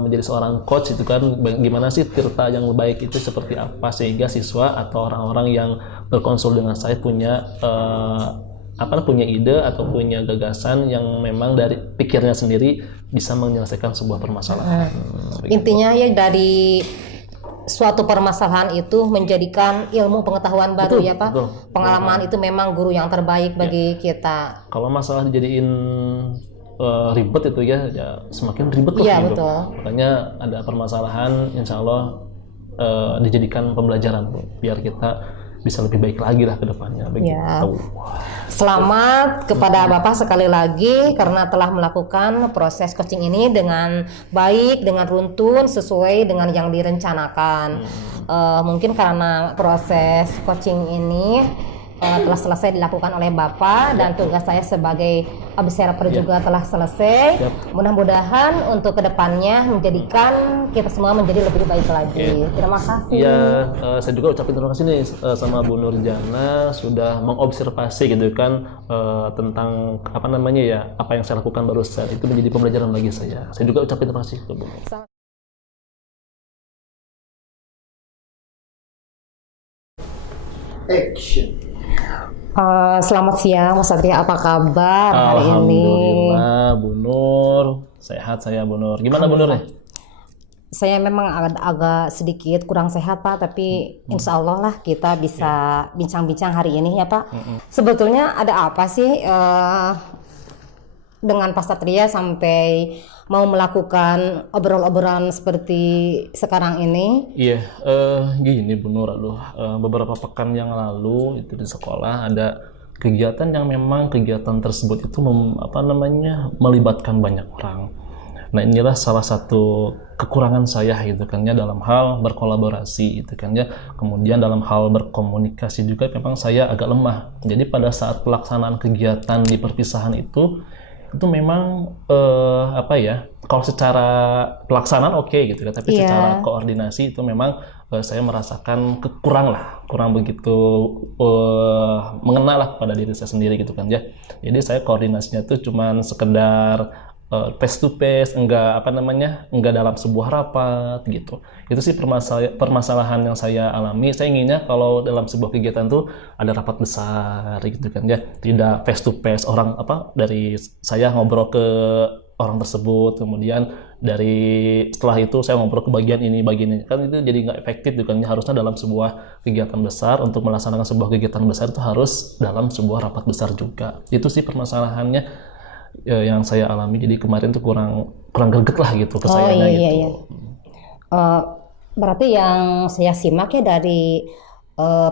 menjadi seorang coach itu kan, gimana sih tirta yang baik itu seperti apa sehingga siswa atau orang-orang yang berkonsul dengan saya punya ide atau punya gagasan yang memang dari pikirnya sendiri bisa menyelesaikan sebuah permasalahan. Intinya ya dari suatu permasalahan itu menjadikan ilmu pengetahuan baru ya Pak. Pengalaman itu memang guru yang terbaik bagi kita. Kalau masalah dijadiin ribet itu ya semakin ribet loh. Iya betul. Makanya ada permasalahan, insya Allah dijadikan pembelajaran biar kita bisa lebih baik lagi lah ke depannya begitu. Selamat kepada Bapak sekali lagi karena telah melakukan proses coaching ini dengan baik, dengan runtun, sesuai dengan yang direncanakan. Mungkin karena proses coaching ini telah selesai dilakukan oleh Bapak dan tugas saya sebagai observer juga telah selesai. Mudah-mudahan untuk kedepannya menjadikan kita semua menjadi lebih baik lagi. Terima kasih. Ya, saya juga ucapin terima kasih nih sama Bu Nurjana sudah mengobservasi gitu kan tentang apa yang saya lakukan barusan, itu menjadi pembelajaran bagi saya. Saya juga ucapin terima kasih ke Bu. Action. Selamat siang Mas Satria, apa kabar hari ini? Alhamdulillah Bu Nur, sehat saya Bu Nur. Gimana Bu Nur nih? Saya memang agak sedikit kurang sehat Pak, tapi insya Allah lah kita bisa bincang-bincang hari ini ya Pak. Sebetulnya ada apa sih dengan Pak Satria sampai mau melakukan obrolan-obrolan seperti sekarang ini? Iya, gini Bu Nur, beberapa pekan yang lalu itu di sekolah ada kegiatan yang memang kegiatan tersebut itu melibatkan banyak orang. Nah inilah salah satu kekurangan saya gitu kan ya dalam hal berkolaborasi gitu kan ya. Kemudian dalam hal berkomunikasi juga memang saya agak lemah. Jadi pada saat pelaksanaan kegiatan di perpisahan itu memang kalau secara pelaksanaan oke gitu kan, tapi secara koordinasi itu memang saya merasakan kurang begitu mengenal lah pada diri saya sendiri gitu kan ya. Jadi saya koordinasinya tuh cuman sekedar face to face, enggak dalam sebuah rapat gitu. Itu sih permasalahan yang saya alami. Saya inginnya kalau dalam sebuah kegiatan tuh ada rapat besar gitu kan ya, tidak face to face, orang dari saya ngobrol ke orang tersebut, kemudian dari setelah itu saya ngobrol ke bagian ini, kan itu jadi nggak efektif, kan harusnya dalam sebuah kegiatan besar, untuk melaksanakan sebuah kegiatan besar itu harus dalam sebuah rapat besar juga. Itu sih permasalahannya yang saya alami. Jadi kemarin tuh kurang greget lah gitu ke sayanya gitu. Iya. Berarti yang saya simak ya dari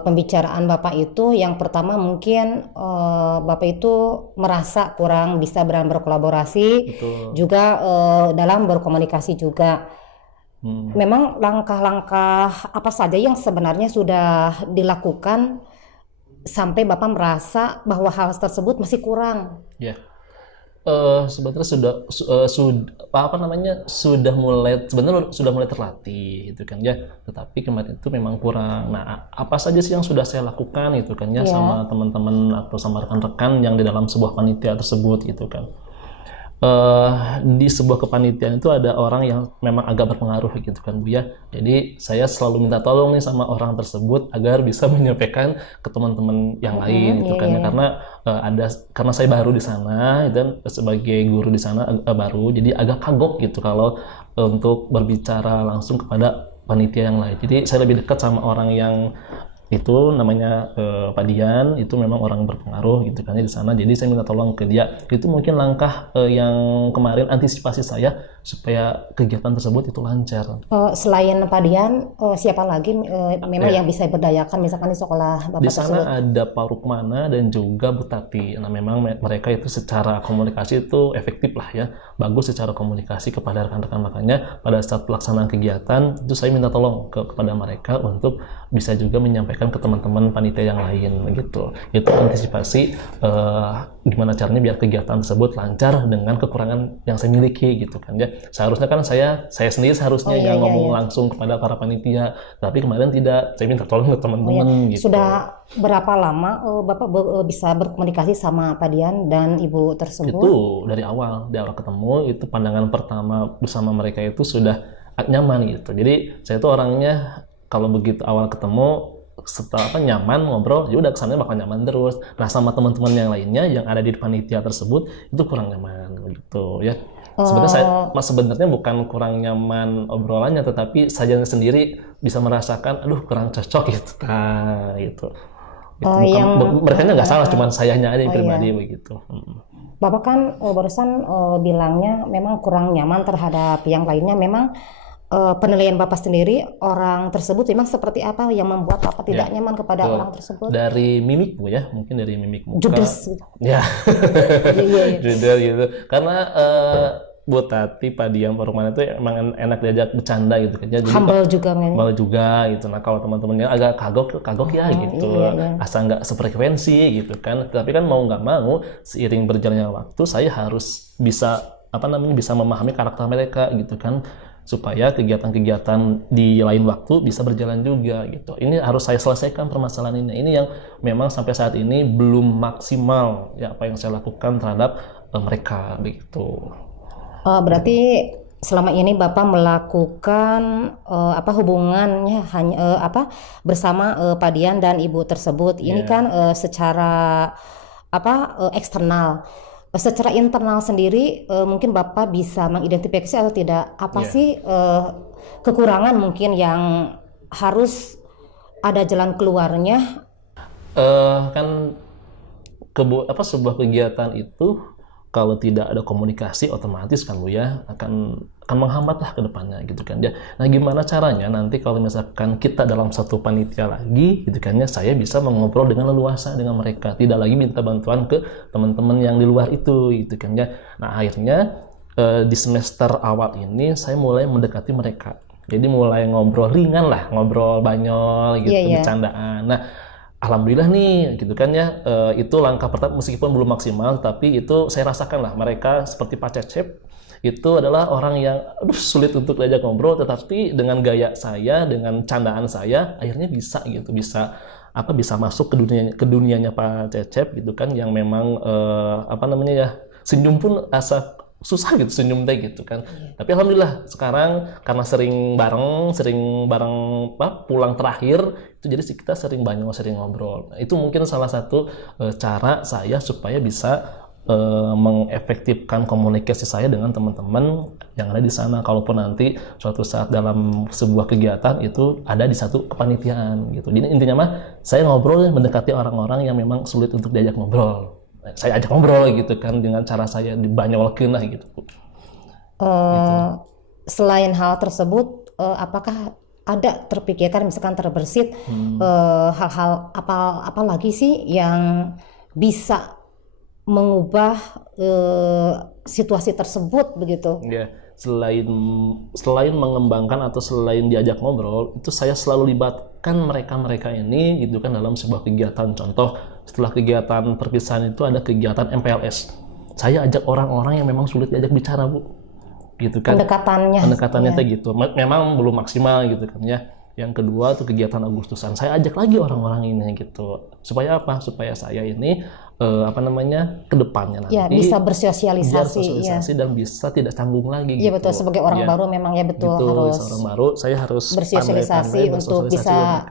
pembicaraan Bapak itu, yang pertama mungkin Bapak itu merasa kurang bisa berkolaborasi. Betul. Juga dalam berkomunikasi juga. Memang langkah-langkah apa saja yang sebenarnya sudah dilakukan sampai Bapak merasa bahwa hal tersebut masih kurang? Ya. Sebenarnya sudah mulai terlatih itu kan ya, tetapi kemarin itu memang kurang. Nah, apa saja sih yang sudah saya lakukan itu kan ya, sama teman-teman atau sama rekan-rekan yang di dalam sebuah panitia tersebut gitu kan. Di sebuah kepanitiaan itu ada orang yang memang agak berpengaruh gitu kan Bu ya. Jadi saya selalu minta tolong nih sama orang tersebut agar bisa menyampaikan ke teman-teman yang lain gitu kan ya. Karena saya baru di sana dan sebagai guru di sana baru, jadi agak kagok gitu kalau untuk berbicara langsung kepada panitia yang lain. Jadi saya lebih dekat sama orang yang itu namanya Pak Dian, itu memang orang berpengaruh gitu kan di sana. Jadi saya minta tolong ke dia. Itu mungkin langkah yang kemarin antisipasi saya supaya kegiatan tersebut itu lancar. Selain Pak Dian, siapa lagi memang yang bisa berdayakan misalkan di sekolah Bapak di sana tersebut? Ada Pak Rukmana dan juga Bu Tati. Nah, memang mereka itu secara komunikasi itu efektif lah ya, bagus secara komunikasi kepada rekan-rekan. Makanya pada saat pelaksanaan kegiatan itu saya minta tolong kepada mereka untuk bisa juga menyampaikan ke teman-teman panitia yang lain gitu. Itu antisipasi gimana caranya biar kegiatan tersebut lancar dengan kekurangan yang saya miliki gitu kan ya. Seharusnya kan saya sendiri seharusnya yang ngomong langsung kepada para panitia, tapi kemarin tidak, saya minta tolong ke teman-teman gitu. Sudah berapa lama Bapak bisa berkomunikasi sama Pak Dian dan Ibu tersebut? Itu dari awal ketemu, itu pandangan pertama bersama mereka itu sudah nyaman gitu. Jadi saya tuh orangnya kalau begitu awal ketemu, setelah nyaman ngobrol, ya udah kesannya bakal nyaman terus. Nah, sama teman-teman yang lainnya yang ada di panitia tersebut itu kurang nyaman gitu ya. Sebenarnya bukan kurang nyaman obrolannya, tetapi saya sendiri bisa merasakan aduh kurang cocok gitu. Nah, gitu. Mereka nggak salah, cuman sayanya aja yang pribadi begitu. Bapak kan barusan bilangnya memang kurang nyaman terhadap yang lainnya. Memang penilaian Bapak sendiri, orang tersebut memang seperti apa yang membuat Bapak tidak nyaman kepada orang tersebut? Dari mimik Bu ya, mungkin dari mimik muka. Judes gitu. Ya. Judes gitu. Karena Bu Tati, Pak Dian, Pak Rukmana itu emang enak diajak bercanda gitu kan. Jadi humble juga gitu. Nah, kalau teman-temannya agak kagok ya gitu. Asal nggak sefrekuensi gitu kan. Tapi kan mau nggak mau seiring berjalannya waktu saya harus bisa bisa memahami karakter mereka gitu kan, supaya kegiatan-kegiatan di lain waktu bisa berjalan juga gitu. Ini harus saya selesaikan permasalahan ini. Ini yang memang sampai saat ini belum maksimal ya apa yang saya lakukan terhadap mereka begitu. Berarti selama ini Bapak melakukan hubungannya hanya bersama Pak Dian dan Ibu tersebut. Ini kan secara eksternal. Secara internal sendiri mungkin Bapak bisa mengidentifikasi atau tidak apa sih kekurangan mungkin yang harus ada jalan keluarnya? Kan sebuah kegiatan itu kalau tidak ada komunikasi otomatis kan Bu ya akan menghambat lah ke depannya gitu kan ya. Nah, gimana caranya nanti kalau misalkan kita dalam satu panitia lagi gitu kan ya, saya bisa mengobrol dengan leluasa dengan mereka, tidak lagi minta bantuan ke teman-teman yang di luar itu gitu kan ya. Nah, akhirnya di semester awal ini saya mulai mendekati mereka. Jadi mulai ngobrol ringan lah, ngobrol banyol gitu, bercandaan. Nah, alhamdulillah nih gitu kan ya, itu langkah pertama meskipun belum maksimal, tapi itu saya rasakan lah mereka seperti Pak Cecep itu adalah orang yang sulit untuk diajak ngobrol, tetapi dengan gaya saya, dengan candaan saya akhirnya bisa masuk ke dunianya Pak Cecep gitu kan, yang memang senyum pun asa susah gitu senyum deh gitu kan. Tapi alhamdulillah sekarang karena sering bareng pulang terakhir itu, jadi kita sering ngobrol. Nah, itu mungkin salah satu cara saya supaya bisa mengefektifkan komunikasi saya dengan teman-teman yang ada di sana. Kalaupun nanti suatu saat dalam sebuah kegiatan itu ada di satu kepanitiaan gitu. Jadi intinya mah saya ngobrol mendekati orang-orang yang memang sulit untuk diajak ngobrol. Saya ajak ngobrol gitu kan dengan cara saya dibanyolkeun lah gitu. Gitu. Selain hal tersebut, apakah ada terpikirkan misalkan terbersit hal-hal apa lagi sih yang bisa mengubah situasi tersebut begitu? Ya, selain mengembangkan atau selain diajak ngobrol, itu saya selalu libatkan mereka ini gitu kan dalam sebuah kegiatan. Contoh, setelah kegiatan perpisahan itu ada kegiatan MPLS. Saya ajak orang-orang yang memang sulit diajak bicara, Bu. Gitu kan. Pendekatannya ya. gitu. Memang belum maksimal gitu kan ya. Yang kedua tuh kegiatan Agustusan. Saya ajak lagi orang-orang ini gitu. Supaya apa? Supaya saya ini kedepannya nanti ya, bisa bersosialisasi dan bisa tidak canggung lagi ya, gitu. betul, sebagai orang baru memang ya betul gitu, harus orang baru saya harus bersosialisasi untuk bisa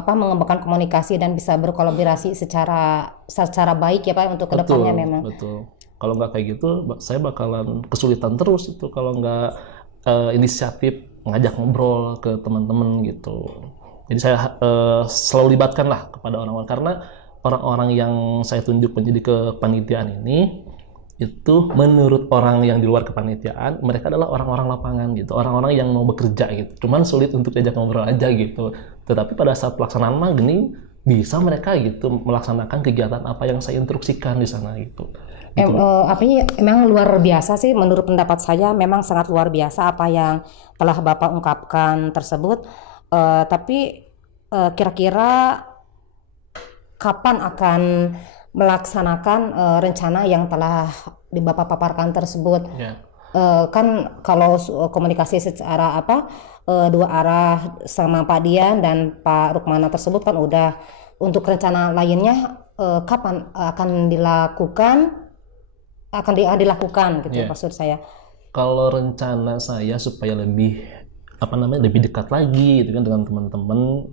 mengembangkan komunikasi dan bisa berkolaborasi secara baik ya Pak untuk kedepannya memang. Betul. Kalau nggak kayak gitu saya bakalan kesulitan terus itu kalau nggak inisiatif ngajak ngobrol ke teman-teman gitu. Jadi saya selalu libatkan lah kepada orang-orang karena orang-orang yang saya tunjuk menjadi kepanitiaan ini itu menurut orang yang di luar kepanitiaan mereka adalah orang-orang lapangan gitu, orang-orang yang mau bekerja gitu, cuman sulit untuk diajak ngobrol aja gitu. Tetapi pada saat pelaksanaan magni bisa mereka gitu melaksanakan kegiatan apa yang saya instruksikan di sana gitu. Emang luar biasa sih menurut pendapat saya, memang sangat luar biasa apa yang telah Bapak ungkapkan tersebut. Tapi kira-kira kapan akan melaksanakan rencana yang telah Bapak paparkan tersebut? Yeah. Kan kalau komunikasi secara dua arah sama Pak Dian dan Pak Rukmana tersebut kan udah, untuk rencana lainnya kapan akan dilakukan gitu maksud saya. Kalau rencana saya supaya lebih dekat lagi gitu kan dengan teman-teman,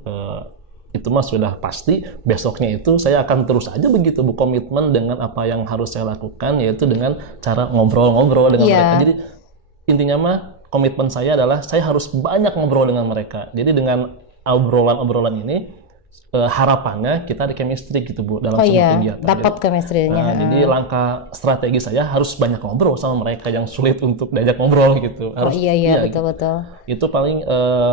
itu mah sudah pasti besoknya itu saya akan terus aja begitu berkomitmen dengan apa yang harus saya lakukan, yaitu dengan cara ngobrol-ngobrol dengan mereka. Jadi intinya mah komitmen saya adalah saya harus banyak ngobrol dengan mereka. Jadi dengan obrolan-obrolan ini harapannya kita ada chemistry gitu Bu dalam sebuah kegiatan. Dapat chemistry-nya. Jadi langkah strategi saya harus banyak ngobrol sama mereka yang sulit untuk diajak ngobrol gitu. Betul betul. Itu paling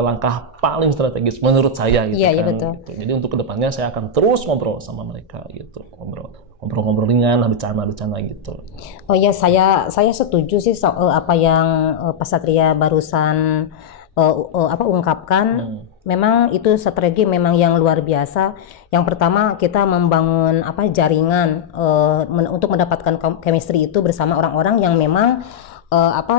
langkah paling strategis menurut saya gitu kan. Betul. Gitu. Jadi untuk kedepannya saya akan terus ngobrol sama mereka gitu, ngobrol ringan, bercanda gitu. Oh iya, saya setuju sih apa yang Pak Satria barusan ungkapkan. Memang itu strategi memang yang luar biasa. Yang pertama kita membangun jaringan untuk mendapatkan chemistry itu bersama orang-orang yang memang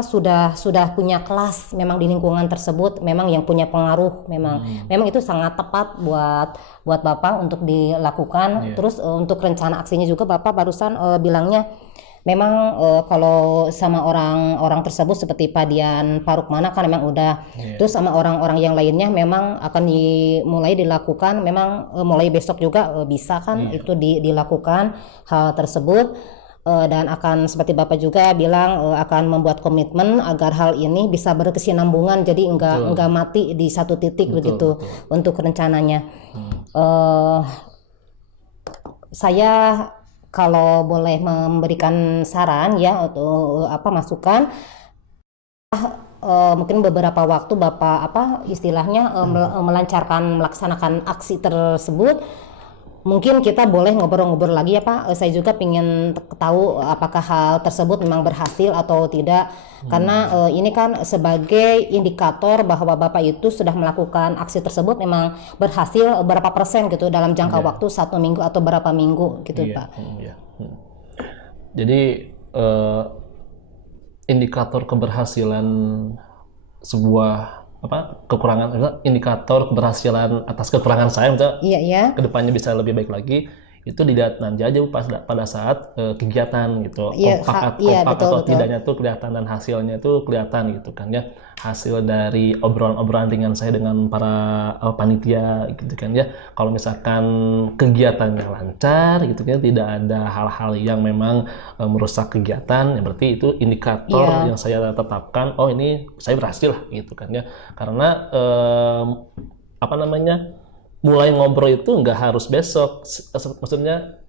sudah punya kelas memang di lingkungan tersebut, memang yang punya pengaruh, memang itu sangat tepat buat Bapak untuk dilakukan. Terus untuk rencana aksinya juga Bapak barusan bilangnya memang kalau sama orang-orang tersebut seperti Pak Dian, Pak Rukmana kan memang udah, terus sama orang-orang yang lainnya memang akan mulai dilakukan, memang mulai besok juga bisa kan itu dilakukan hal tersebut. Dan akan seperti Bapak juga bilang akan membuat komitmen agar hal ini bisa berkesinambungan, jadi enggak mati di satu titik begitu. Untuk rencananya. Saya kalau boleh memberikan saran ya atau masukan, mungkin beberapa waktu Bapak istilahnya melaksanakan aksi tersebut, mungkin kita boleh ngobrol-ngobrol lagi ya Pak. Saya juga ingin tahu apakah hal tersebut memang berhasil atau tidak, karena ini kan sebagai indikator bahwa Bapak itu sudah melakukan aksi tersebut memang berhasil berapa persen gitu dalam jangka waktu 1 minggu atau berapa minggu gitu Pak. Jadi indikator keberhasilan sebuah indikator keberhasilan atas kekurangan saya kedepannya bisa lebih baik lagi, itu dilihat nanti aja pada saat kegiatan gitu, Iya, kompak iya, betul, atau betul. tidaknya tuh kelihatan dan hasilnya tuh kelihatan gitu kan ya, hasil dari obrolan-obrolan ringan saya dengan para panitia gitu kan ya. Kalau misalkan kegiatannya lancar gitu kan, tidak ada hal-hal yang memang merusak kegiatan, ya berarti itu indikator Iya. yang saya tetapkan, oh ini saya berhasil lah gitu kan ya. Karena apa namanya, mulai ngobrol itu nggak harus besok, maksudnya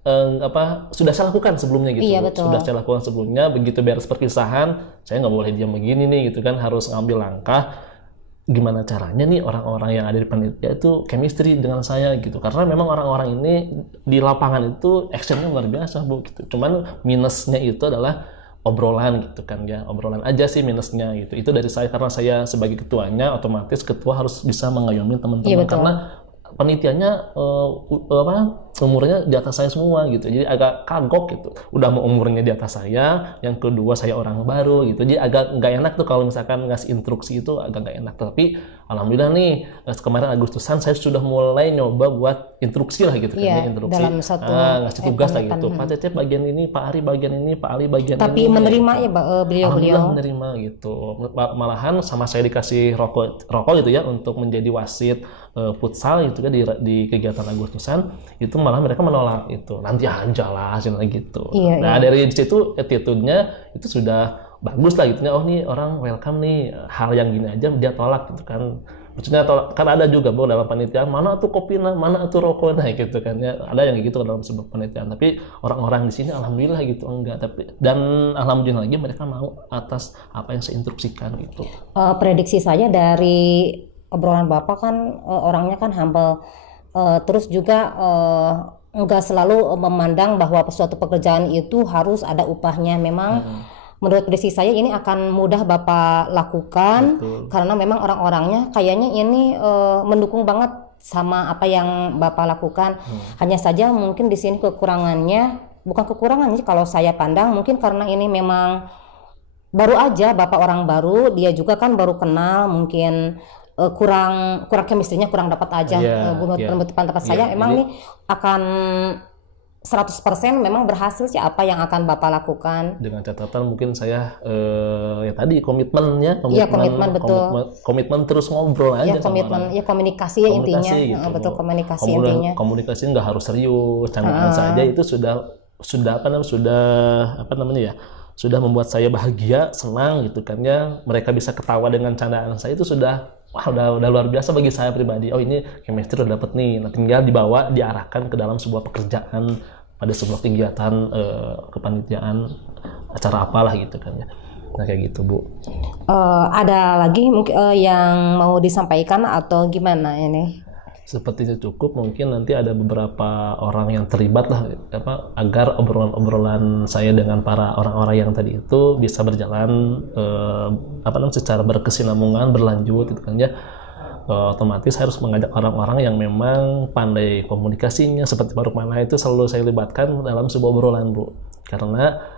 sudah saya lakukan sebelumnya gitu. Iya, betul. Sudah saya lakukan sebelumnya, begitu beres perpisahan saya nggak boleh diam begini nih gitu kan, harus ngambil langkah gimana caranya nih orang-orang yang ada di panitia itu chemistry dengan saya gitu, karena memang orang-orang ini di lapangan itu actionnya luar biasa Bu gitu. Cuman minusnya itu adalah obrolan gitu kan ya, obrolan aja sih minusnya gitu. Itu dari saya, karena saya sebagai ketuanya otomatis ketua harus bisa mengayomi teman-teman. Iya, betul. Karena panitianya umurnya di atas saya semua gitu, jadi agak kagok gitu, udah mau umurnya di atas saya, yang kedua saya orang baru gitu, jadi agak nggak enak tuh kalau misalkan ngasih instruksi, itu agak nggak enak. Tapi alhamdulillah nih kemarin Agustusan saya sudah mulai nyoba buat instruksi lah gitu kan Iya, ya, instruksi dalam satu ngasih tugas lah gitu, komitmen. Pak Cecep bagian ini, Pak Ari bagian ini, Pak Ali bagian Tapi ini menerima gitu. ya beliau-beliau. Alhamdulillah menerima gitu. Malahan sama saya dikasih rokok gitu ya untuk menjadi wasit futsal gitu kan di kegiatan Agustusan, itu malah mereka menolak itu, nanti aja lah hasilnya gitu. Iya, Nah dari situ attitude-nya itu sudah bagus lah gitu ya, oh nih orang welcome nih, hal yang gini aja dia tolak gitu kan. Maksudnya kan ada juga Bu dalam panitia, mana tuh kopinya, mana tuh rokoknya gitu kan ya, ada yang gitu dalam sebuah panitiaan. Tapi orang-orang di sini alhamdulillah gitu enggak, tapi dan alhamdulillah lagi mereka mau atas apa yang saya instruksikan gitu. Prediksi saya dari obrolan Bapak kan orangnya kan humble, terus juga enggak selalu memandang bahwa suatu pekerjaan itu harus ada upahnya. Memang menurut prediksi saya ini akan mudah Bapak lakukan. Betul. Karena memang orang-orangnya kayaknya ini mendukung banget sama apa yang Bapak lakukan. Hanya saja mungkin di sini kekurangannya, bukan kekurangan sih kalau saya pandang, mungkin karena ini memang baru aja Bapak orang baru, dia juga kan baru kenal, mungkin kurang chemistry-nya kurang dapat aja. Menurut pendapat saya emang ini akan 100% memang berhasil sih apa yang akan Bapak lakukan. Dengan catatan mungkin saya ya tadi komitmen, betul. komitmen terus ngobrol aja sama orang. Ya komunikasi ya intinya. Gitu. Betul, komunikasi intinya. Komunikasi nggak harus serius, candaan saja itu sudah sudah membuat saya bahagia, senang gitu kan ya. Mereka bisa ketawa dengan candaan saya, itu sudah udah luar biasa bagi saya pribadi. Oh ini chemistry udah dapet nih, nah, tinggal dibawa, diarahkan ke dalam sebuah pekerjaan pada sebuah kegiatan kepanitiaan acara apalah gitu kan ya. Nah kayak gitu Bu. Ada lagi mungkin yang mau disampaikan atau gimana ini? Sepertinya cukup, mungkin nanti ada beberapa orang yang terlibat lah agar obrolan saya dengan para orang-orang yang tadi itu bisa berjalan secara berkesinambungan, berlanjut gitu kan ya. Otomatis harus mengajak orang-orang yang memang pandai komunikasinya, seperti Pak Rukmana itu selalu saya libatkan dalam sebuah obrolan Bu, karena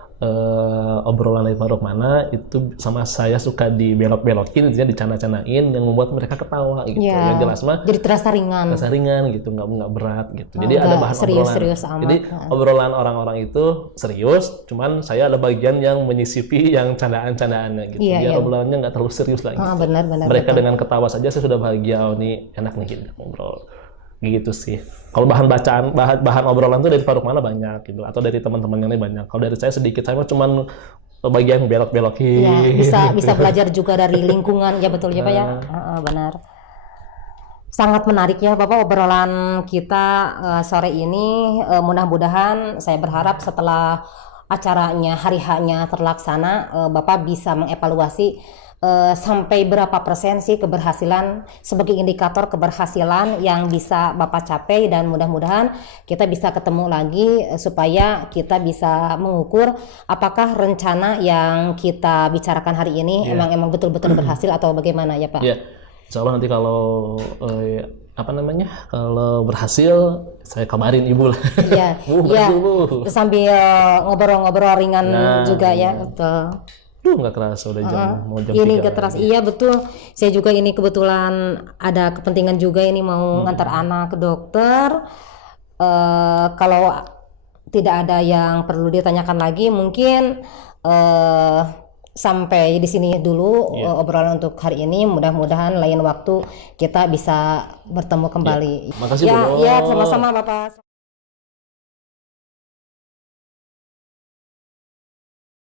obrolan dari Pak Rukmana itu sama saya suka dibelok-belokin gitu ya, dicana-canain yang membuat mereka ketawa gitu. Yang jelas mah jadi terasa ringan gitu, nggak berat gitu. Jadi ada bahan serius obrolan. amat. Jadi obrolan orang-orang itu serius, cuman saya ada bagian yang menyisipi yang candaan-candaannya gitu. Biar obrolannya nggak terlalu serius lagi. Benar, mereka betul. Dengan ketawa saja saya sudah bahagia, oh ini enak nih gitu ngobrol. Gitu sih. Kalau bahan obrolan tuh dari Pak Rukmana banyak gitu, atau dari teman-teman yang lain banyak. Kalau dari saya sedikit, saya cuma bagian belok-belokin. Ya, bisa belajar juga dari lingkungan ya, betul ya Pak ya. Benar. Sangat menarik ya Bapak obrolan kita sore ini. Mudah-mudahan saya berharap setelah acaranya hari H-nya terlaksana, Bapak bisa mengevaluasi sampai berapa persen sih keberhasilan, sebagai indikator keberhasilan yang bisa Bapak capai, dan mudah-mudahan kita bisa ketemu lagi supaya kita bisa mengukur apakah rencana yang kita bicarakan hari ini emang betul-betul berhasil atau bagaimana ya Pak. Insya Allah nanti kalau kalau berhasil saya kabarin Ibu lah. Iya. Sambil ngobrol-ngobrol ringan juga ya. Betul. Nggak kerasa udah mau jam 3 ini nggak terasa. Iya betul, saya juga ini kebetulan ada kepentingan juga ini mau ngantar anak ke dokter. Kalau tidak ada yang perlu ditanyakan lagi, mungkin sampai di sini dulu obrolan untuk hari ini. Mudah-mudahan lain waktu kita bisa bertemu kembali. Makasih Bu Nur. Ya, sama-sama Bapak.